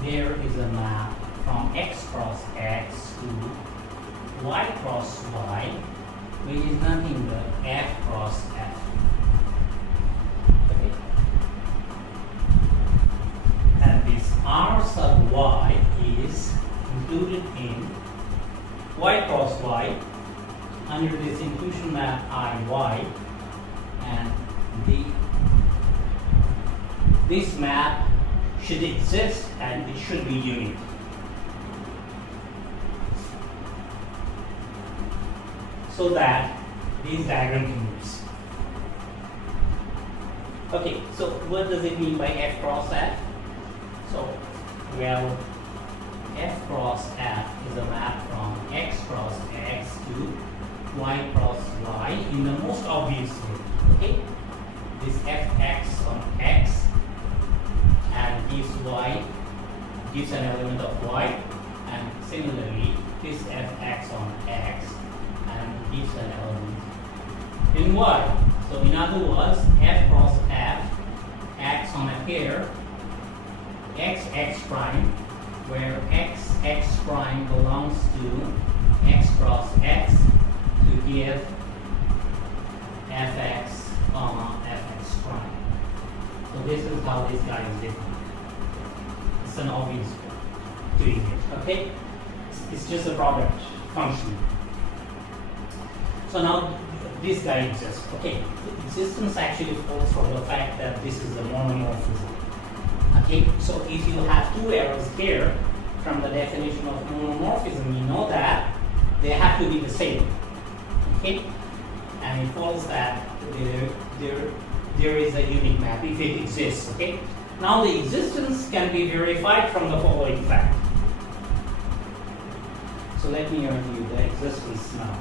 there is a map from x cross x to y cross y, which is nothing but f cross f. Okay. And this R sub y is included in y cross y under this inclusion map IY, and this map should exist and it should be unique. So that this diagram can use. Okay, so what does it mean by f cross f? So, well, f cross f is a map from x cross x to y cross y in the most obvious way. Okay, this fx on x and this y gives an element of y, and similarly this fx on x and gives an element in y. So in other words, f cross f acts on a pair x prime, where x prime belongs to x cross x to give fx comma fx prime. So this is how this guy is defined. It's an obvious way doing it. Okay, it's just a product function. So now this guy exists. Okay, the existence actually falls from the fact that this is a monomorphism. Okay, so if you have two errors here from the definition of monomorphism, you know that they have to be the same. Okay, and it follows that there is a unique map if it exists. Okay, now the existence can be verified from the following fact. So let me argue the existence now.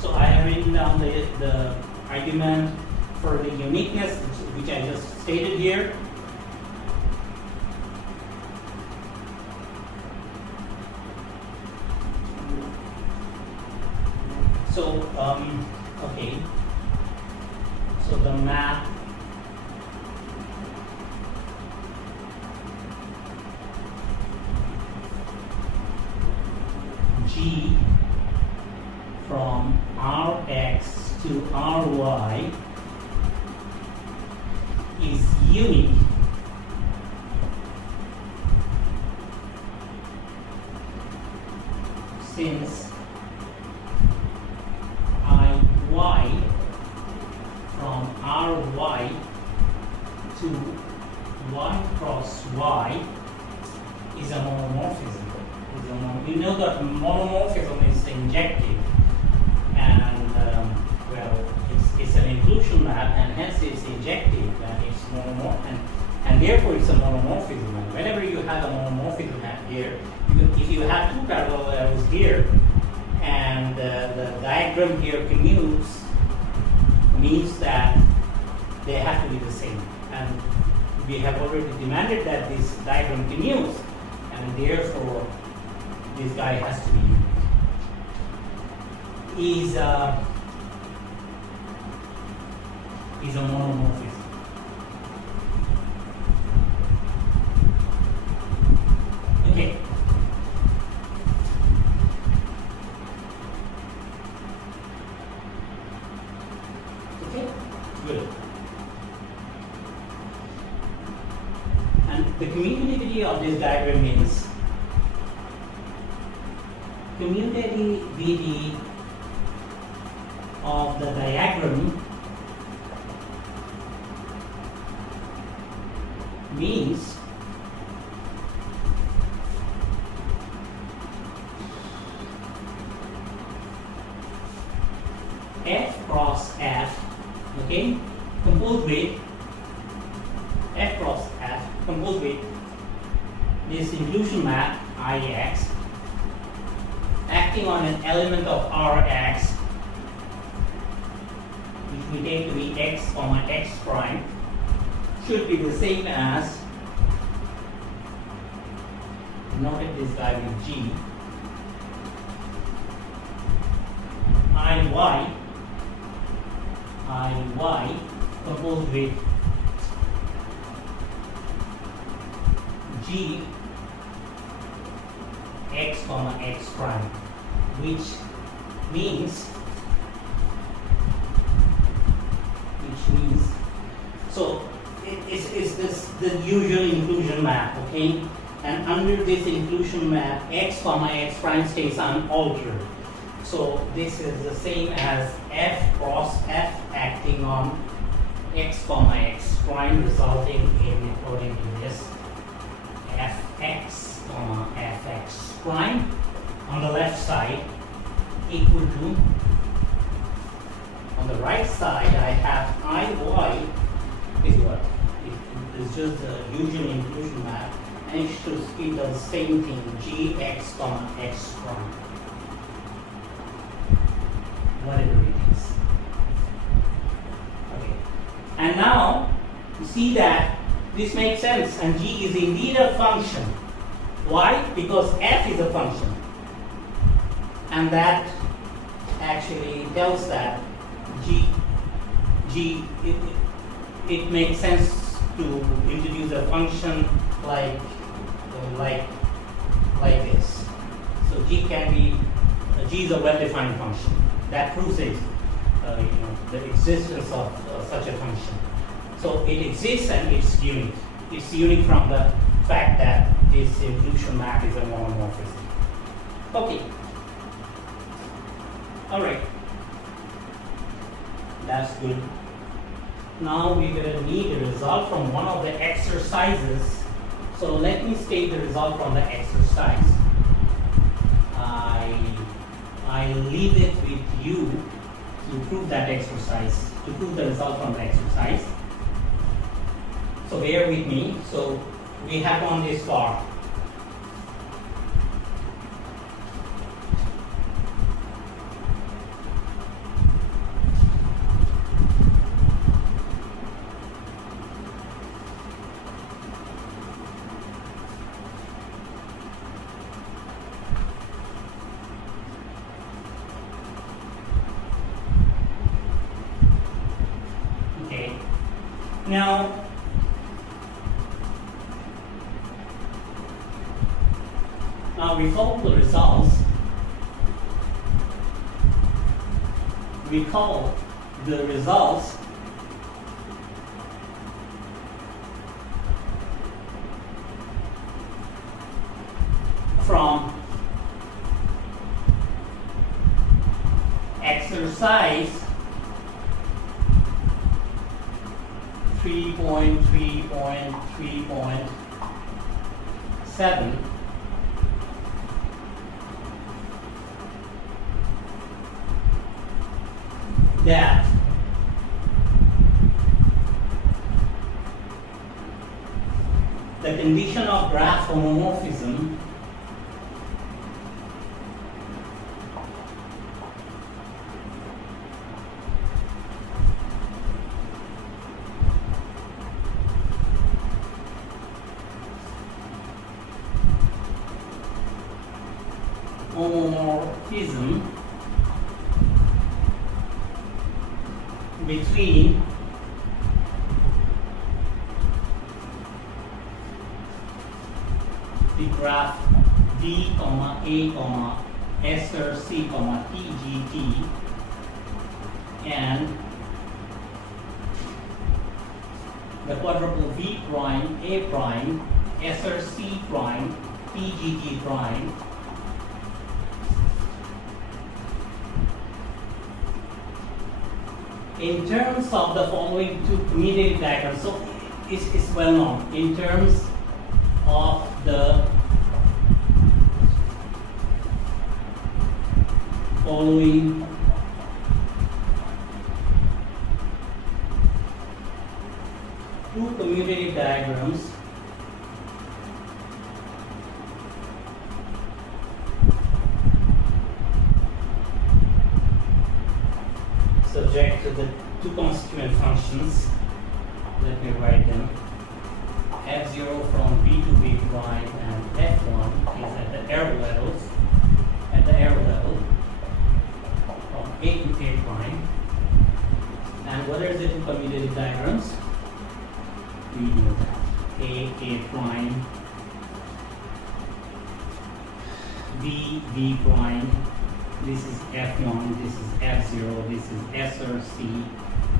So I have written down the argument for the uniqueness, which I just stated here. So, okay. So the map G from Rx to Ry is unique since Iy from Ry to y cross y is a monomorphism. You know that monomorphism is injective, and well, it's an inclusion map, and hence it's injective, and it's monomorph, and therefore it's a monomorphism. And whenever you have a monomorphism map here, if you have two parallel arrows here, and the diagram here commutes, means that they have to be the same. And we have already demanded that this diagram commutes, and therefore this guy has to be unique. Is a monomorphism. Okay. Okay, good. And the commutativity of this diagram means commutativity of the diagram means f cross f, okay, composed with f cross f composed with this inclusion map Ix acting on an element of Rx, which we take to be x comma x prime, should be the same as, noted this guy with G, Iy composed with G x comma x prime, which means so it's this the usual inclusion map, okay, and under this inclusion map x comma x prime stays unaltered. So this is the same as f cross f acting on x comma x prime, resulting in, according to this, fx comma fx prime on the left side equal to, on the right side I have Iy is what? It's just the usual inclusion map, and it should be the same thing, gx comma x prime, whatever it is. things. Okay. And now you see that this makes sense, and G is indeed a function. Why? Because f is a function. And that actually tells that it makes sense to introduce a function like this. So G is a well-defined function. That proves it, the existence of such a function. So it exists and it's unique. It's unique from the fact that this inclusion map is a monomorphism. Okay. All right. That's good. Now we're going to need a result from one of the exercises. So let me state the result from the exercise. I leave it with you to prove that exercise, to prove the result from the exercise. So bear with me. So we have gone this far. Now, recall the results. Recall the results from exercise 3.3.3.7 that the condition of graph homomorphism between the graph V, A, SRC, TGT and the quadruple V prime, A prime, SRC prime, TGT prime in terms of the following two commutative diagrams. So it's well known in terms of the following two commutative diagrams subject to the two constituent functions. Let me write them. F0 from B to B prime and F1 is at the arrow levels, at the arrow level from A to A prime. And what are the two commutative diagrams? We know that. A prime, V prime. This is F1, this is F0, this is SRC,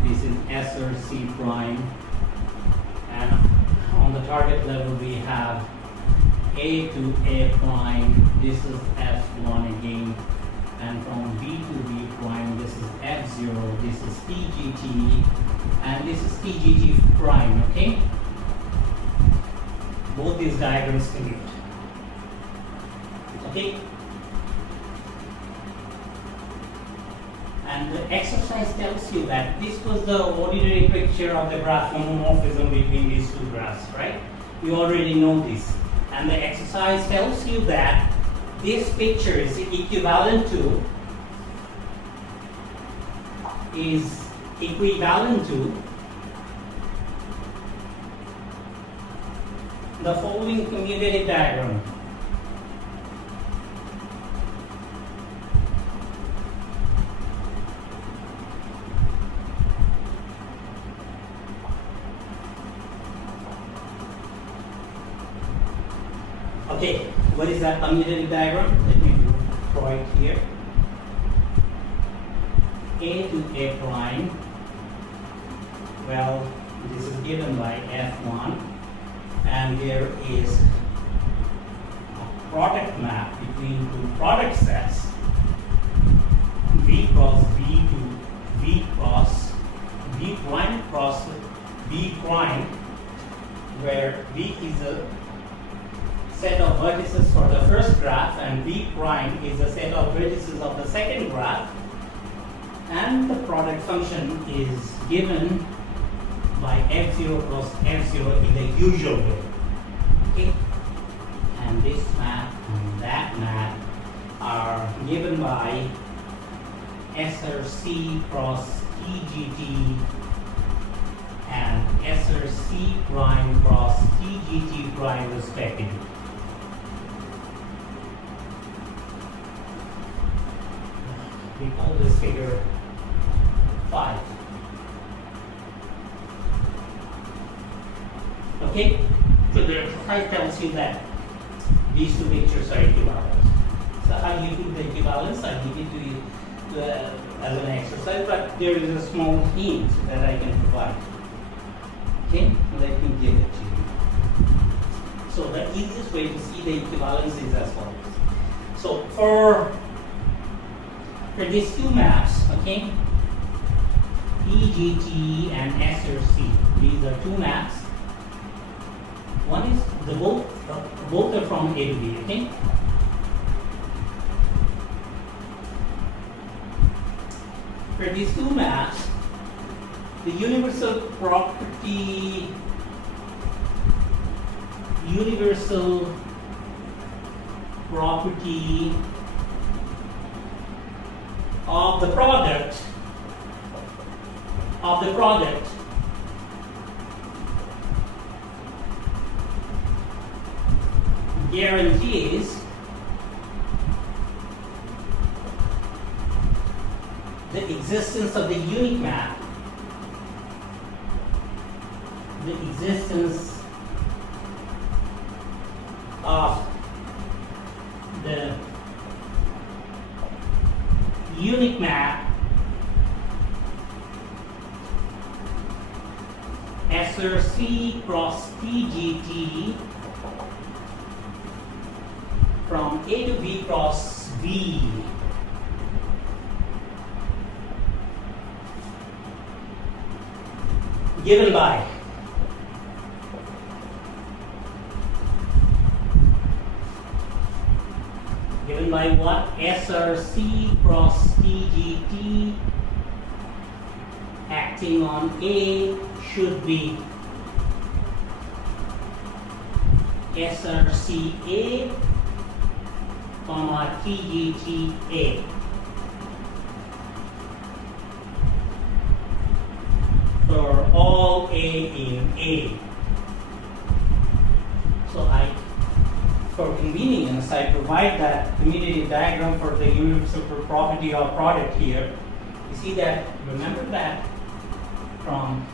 this is SRC prime, and on the target level we have A to A prime, this is F1 again, and from B to B prime, this is F0, this is TGT, and this is TGT prime, okay? Both these diagrams connect, okay? And the exercise tells you that this was the ordinary picture of the graph homomorphism between these two graphs, right? You already know this. And the exercise tells you that this picture is equivalent to is equivalent to the following commutative diagram. Okay, what is that commutative diagram? Let me draw it here. A to A prime, well, this is given by F1, and there is a product map between two product sets, V cross V to V cross V prime cross V prime, where V is a set of vertices for the first graph and V prime is a set of vertices of the second graph, and the product function is given by F0 plus F0 in the usual way. Okay? And this map and that map are given by SRC cross TGT and SRC prime cross TGT prime respectively. We call this figure 5. Okay? So the exercise tells you that these two pictures are equivalent. So how you do the equivalence, I'll give it to you as an exercise, but there is a small hint that I can provide. Okay? Let me give it to you. So the easiest way to see the equivalence is as follows. So for these two maps, okay, EGT and SRC, these are two maps. One is both are from A to B, okay? For these two maps, the universal property of the product guarantees the existence of the unique map, the existence of the unique map SRC cross TGT from A to B cross V. Given by what? SRC cross TGT acting on A should be SRCA, TGTA. For all A in A. So for convenience, I provide that commutative diagram for the universal property of product here. You see that, remember that from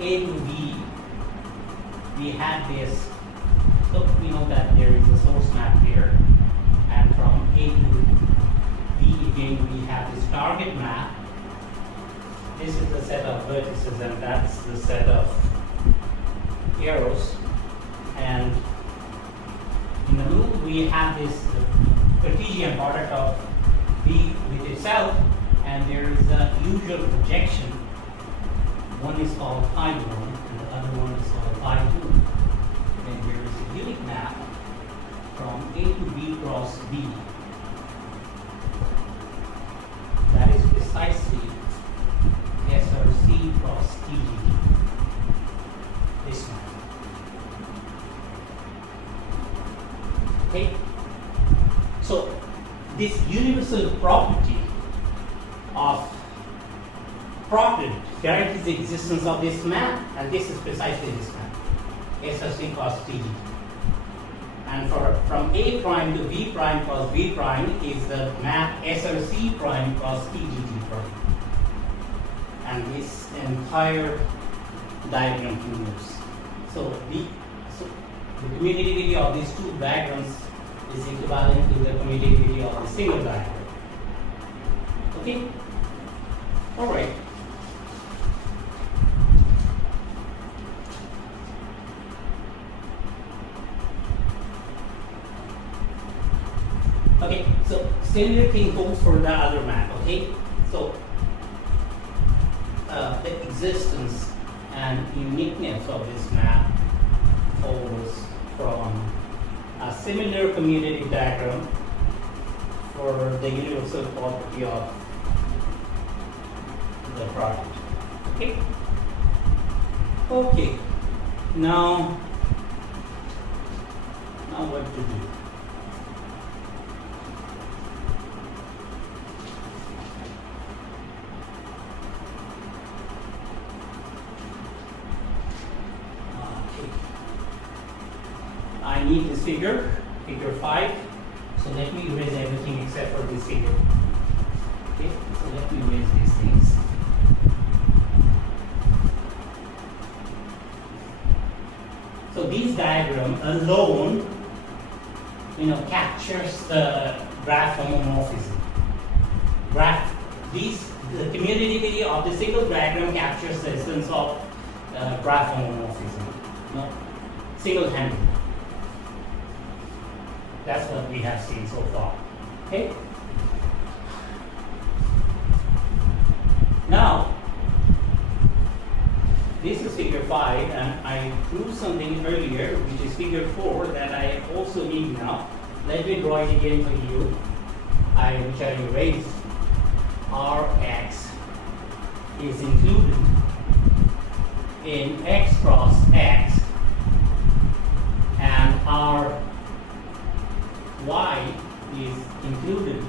A to B, we had this, so we know that there is a source map here, and from A to B again we have this target map. This is the set of vertices and that's the set of arrows, and in the middle we have this Cartesian product of B with itself, and there is a usual projection. One is called phi 1 and the other one is called phi 2. Then there is a unique map from A to B cross B. That is precisely SRC cross TGT. This map. Okay? So this universal property of product guarantees the existence of this map, and this is precisely this map, SRC cos TGT. And from A prime to B prime cos B prime is the map SRC prime cos TGT prime. And this entire diagram continues. So the commutativity of these two diagrams is equivalent to the commutativity of the single diagram. Okay? Alright. Okay, so similar thing holds for the other map, okay? So the existence and uniqueness of this map follows from a similar commutative diagram for the universal property of the product. Okay? Okay. Now what to do? I need this figure 5. So let me erase everything except for this figure. Okay, so let me erase these things. So this diagram alone, captures the graph homomorphism. The commutativity of the single diagram captures the essence of graph homomorphism. Single-handedly. That's what we have seen so far. Okay? Now, this is figure 5, and I drew something earlier, which is figure 4, that I also need now. Let me draw it again for you, which I erased. Rx is included in x cross x, and R y is included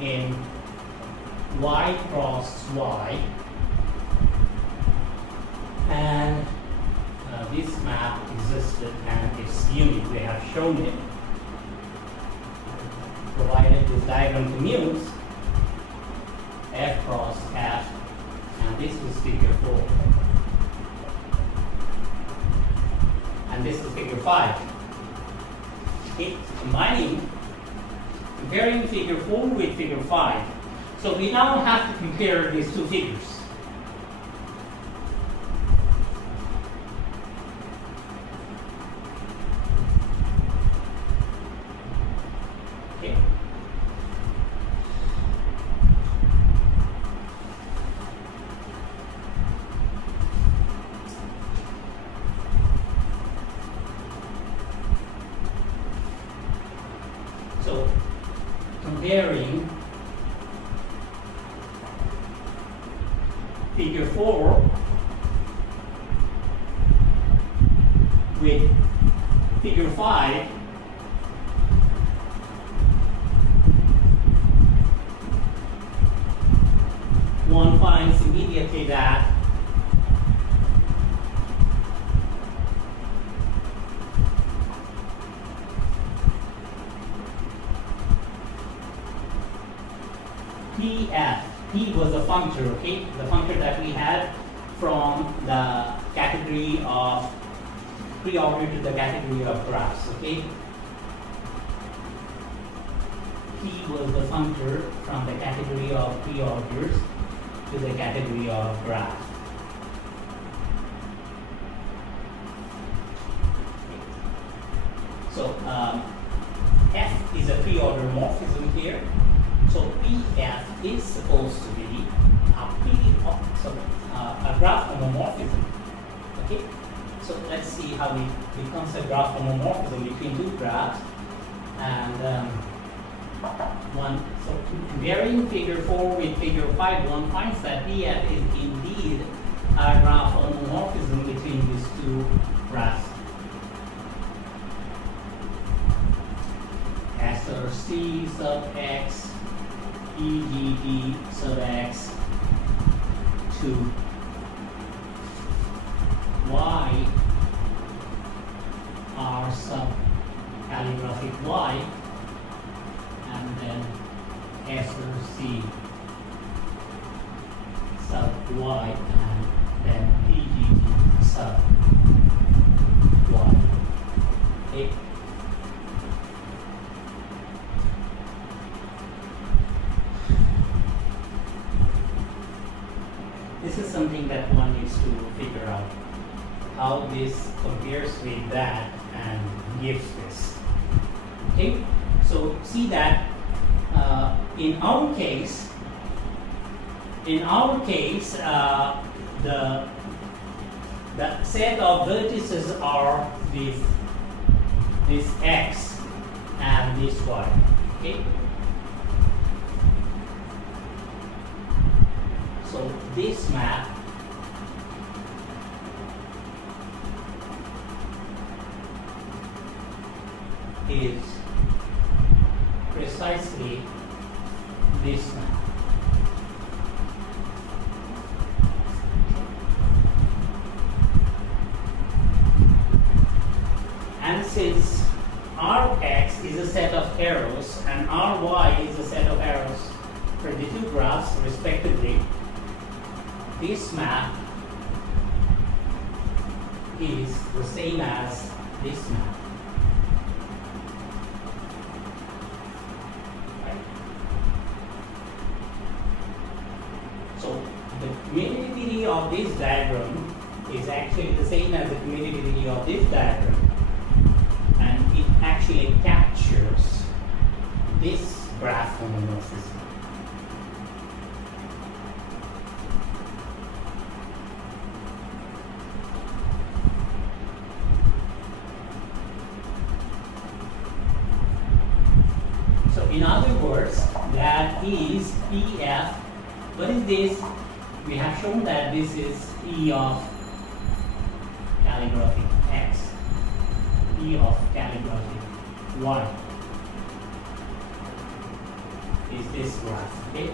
in y cross y, and this map existed and it's unique. We have shown it, provided this diagram commutes f cross f, and this is figure 4, and this is figure 5. Okay, comparing figure 4 with figure 5. So we now have to compare these two figures. Okay. So comparing figure 4 with figure 5, one finds immediately that P was a functor, okay? The functor that we had from the category of pre-order to the category of graphs, okay? P was the functor from the category of pre-orders to the category of graph. So F is a pre-order morphism here. So PF is supposed to be a graph homomorphism. Okay? So let's see how it becomes a graph homomorphism between two graphs. And so comparing figure 4 with figure 5, one finds that PF is indeed a graph homomorphism between these two graphs. SRC sub x, EGD sub x, to y r sub calligraphic y, and then S or C sub y, and then PGT sub y. Okay. This is something that one needs to figure out, how this compares with that and gives this. Okay, so see that in our case, the set of vertices are this x and this y. Okay. So this map is precisely this map. And since Rx is a set of arrows and Ry is a set of arrows for the two graphs respectively, this map is the same as this map. Right? So the commutativity of this diagram is actually the same as the commutativity of this diagram, and it actually captures this graph homomorphism. In other words, that is PF. What is this? We have shown that this is P of calligraphic X, P of calligraphic Y is this graph, okay?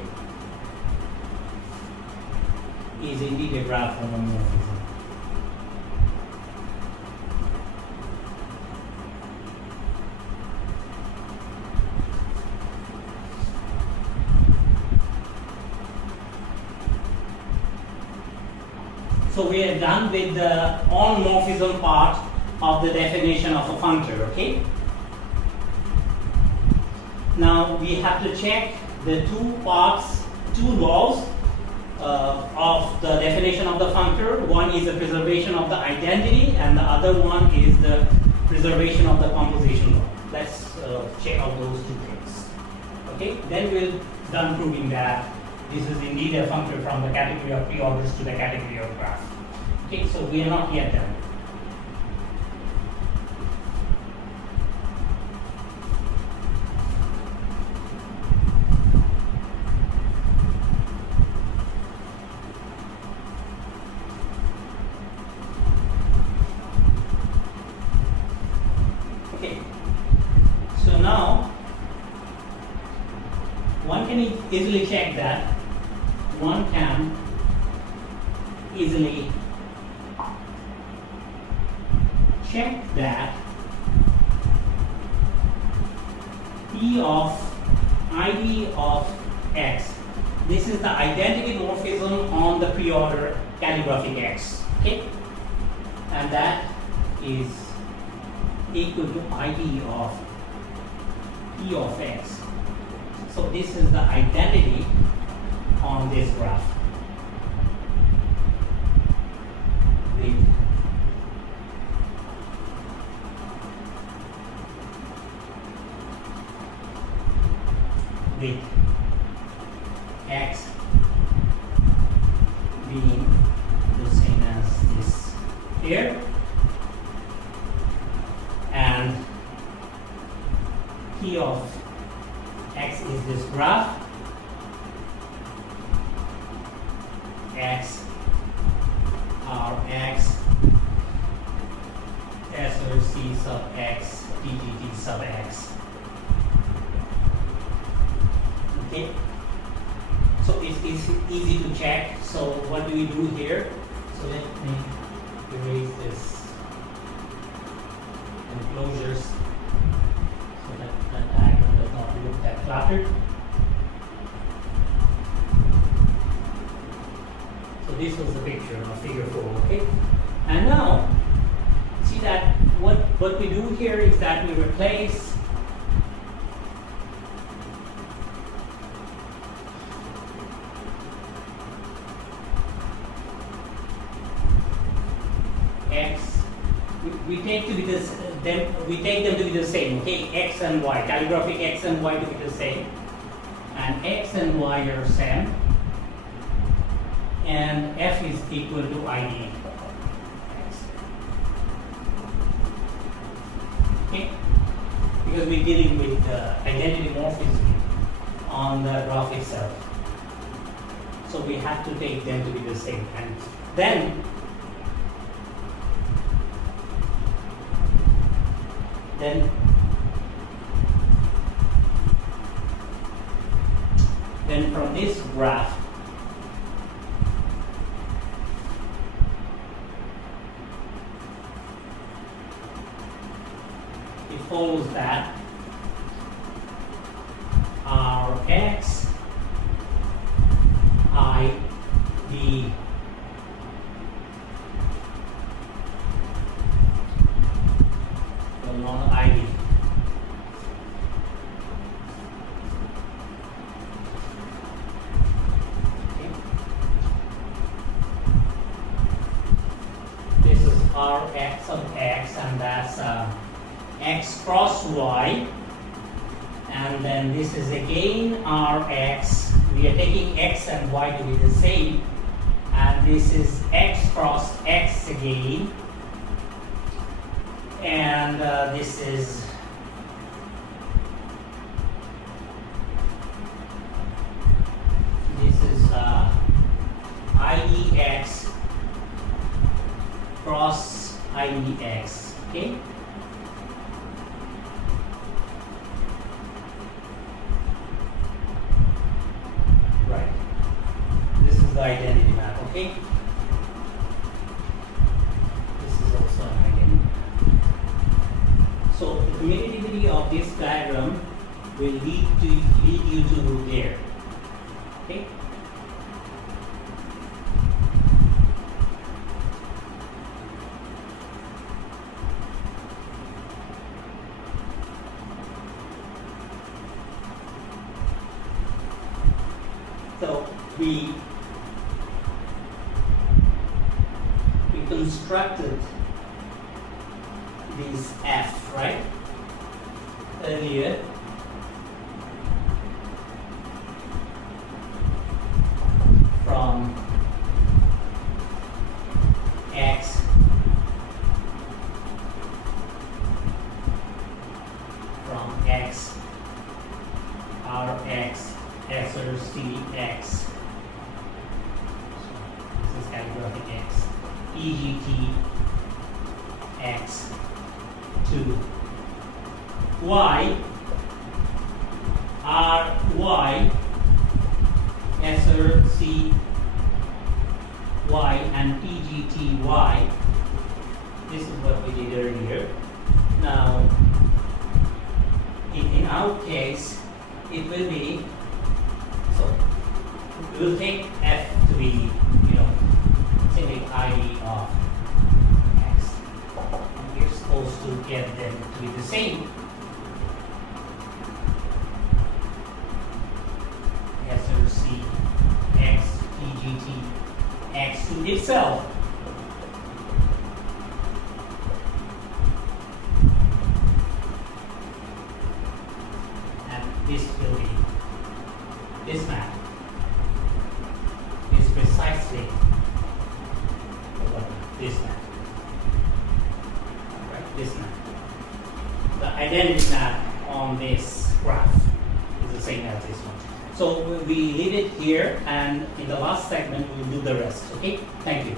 Is indeed a graph homomorphism. So we are done with the on-morphism part of the definition of a functor, okay? Now we have to check the two laws of the definition of the functor. One is the preservation of the identity, and the other one is the preservation of the composition law. Let's check out those two things. Okay, then we're done proving that this is indeed a functor from the category of preorders to the category of graph. Okay, so we are not yet done. Okay, so now one can easily check that. One can easily check that P of ID of X, this is the identity morphism on the preorder calligraphic X, okay? And that is equal to ID of P of X. So this is the identity on this graph. With X being the same as this here, and P of X is this graph, X R X S or C sub X PGT sub X. Okay, so it's easy to check. So what do we do here? So let me erase this enclosures so that the diagram does not look that cluttered. So this was the picture of figure 4, okay? And now, see that what we do here is that we replace x, we take them to be the same, okay? X and y, calligraphic x and y to be the same, and x and y are same, and f is equal to id. Okay, because we're dealing with identity morphism on the graph itself, so we have to take them to be the same, and then from this graph it follows that our x, I, d will not id. Okay. This is our x of x, and that's x cross y, and then this is again our x. We are taking x and y to be the same, and this is x cross x again, and this is idx cross idx, okay? Right. This is the identity map, okay? This is also an identity map. So the commutativity of this diagram will lead you to there. Okay? So we constructed this f, right, earlier, from x rx SRC x, this is calligraphic x, EGT x to y, ry SRC y and PGT y. This is what we did earlier. Now, in our case, it will be, so we will take f to be, simply ID of x. And we're supposed to get them to be the same. SRC x, PGT x to itself. This will be, this map is precisely this map. Right? This map. The identity map on this graph is the same as this one. So we leave it here, and in the last segment we will do the rest. Okay? Thank you.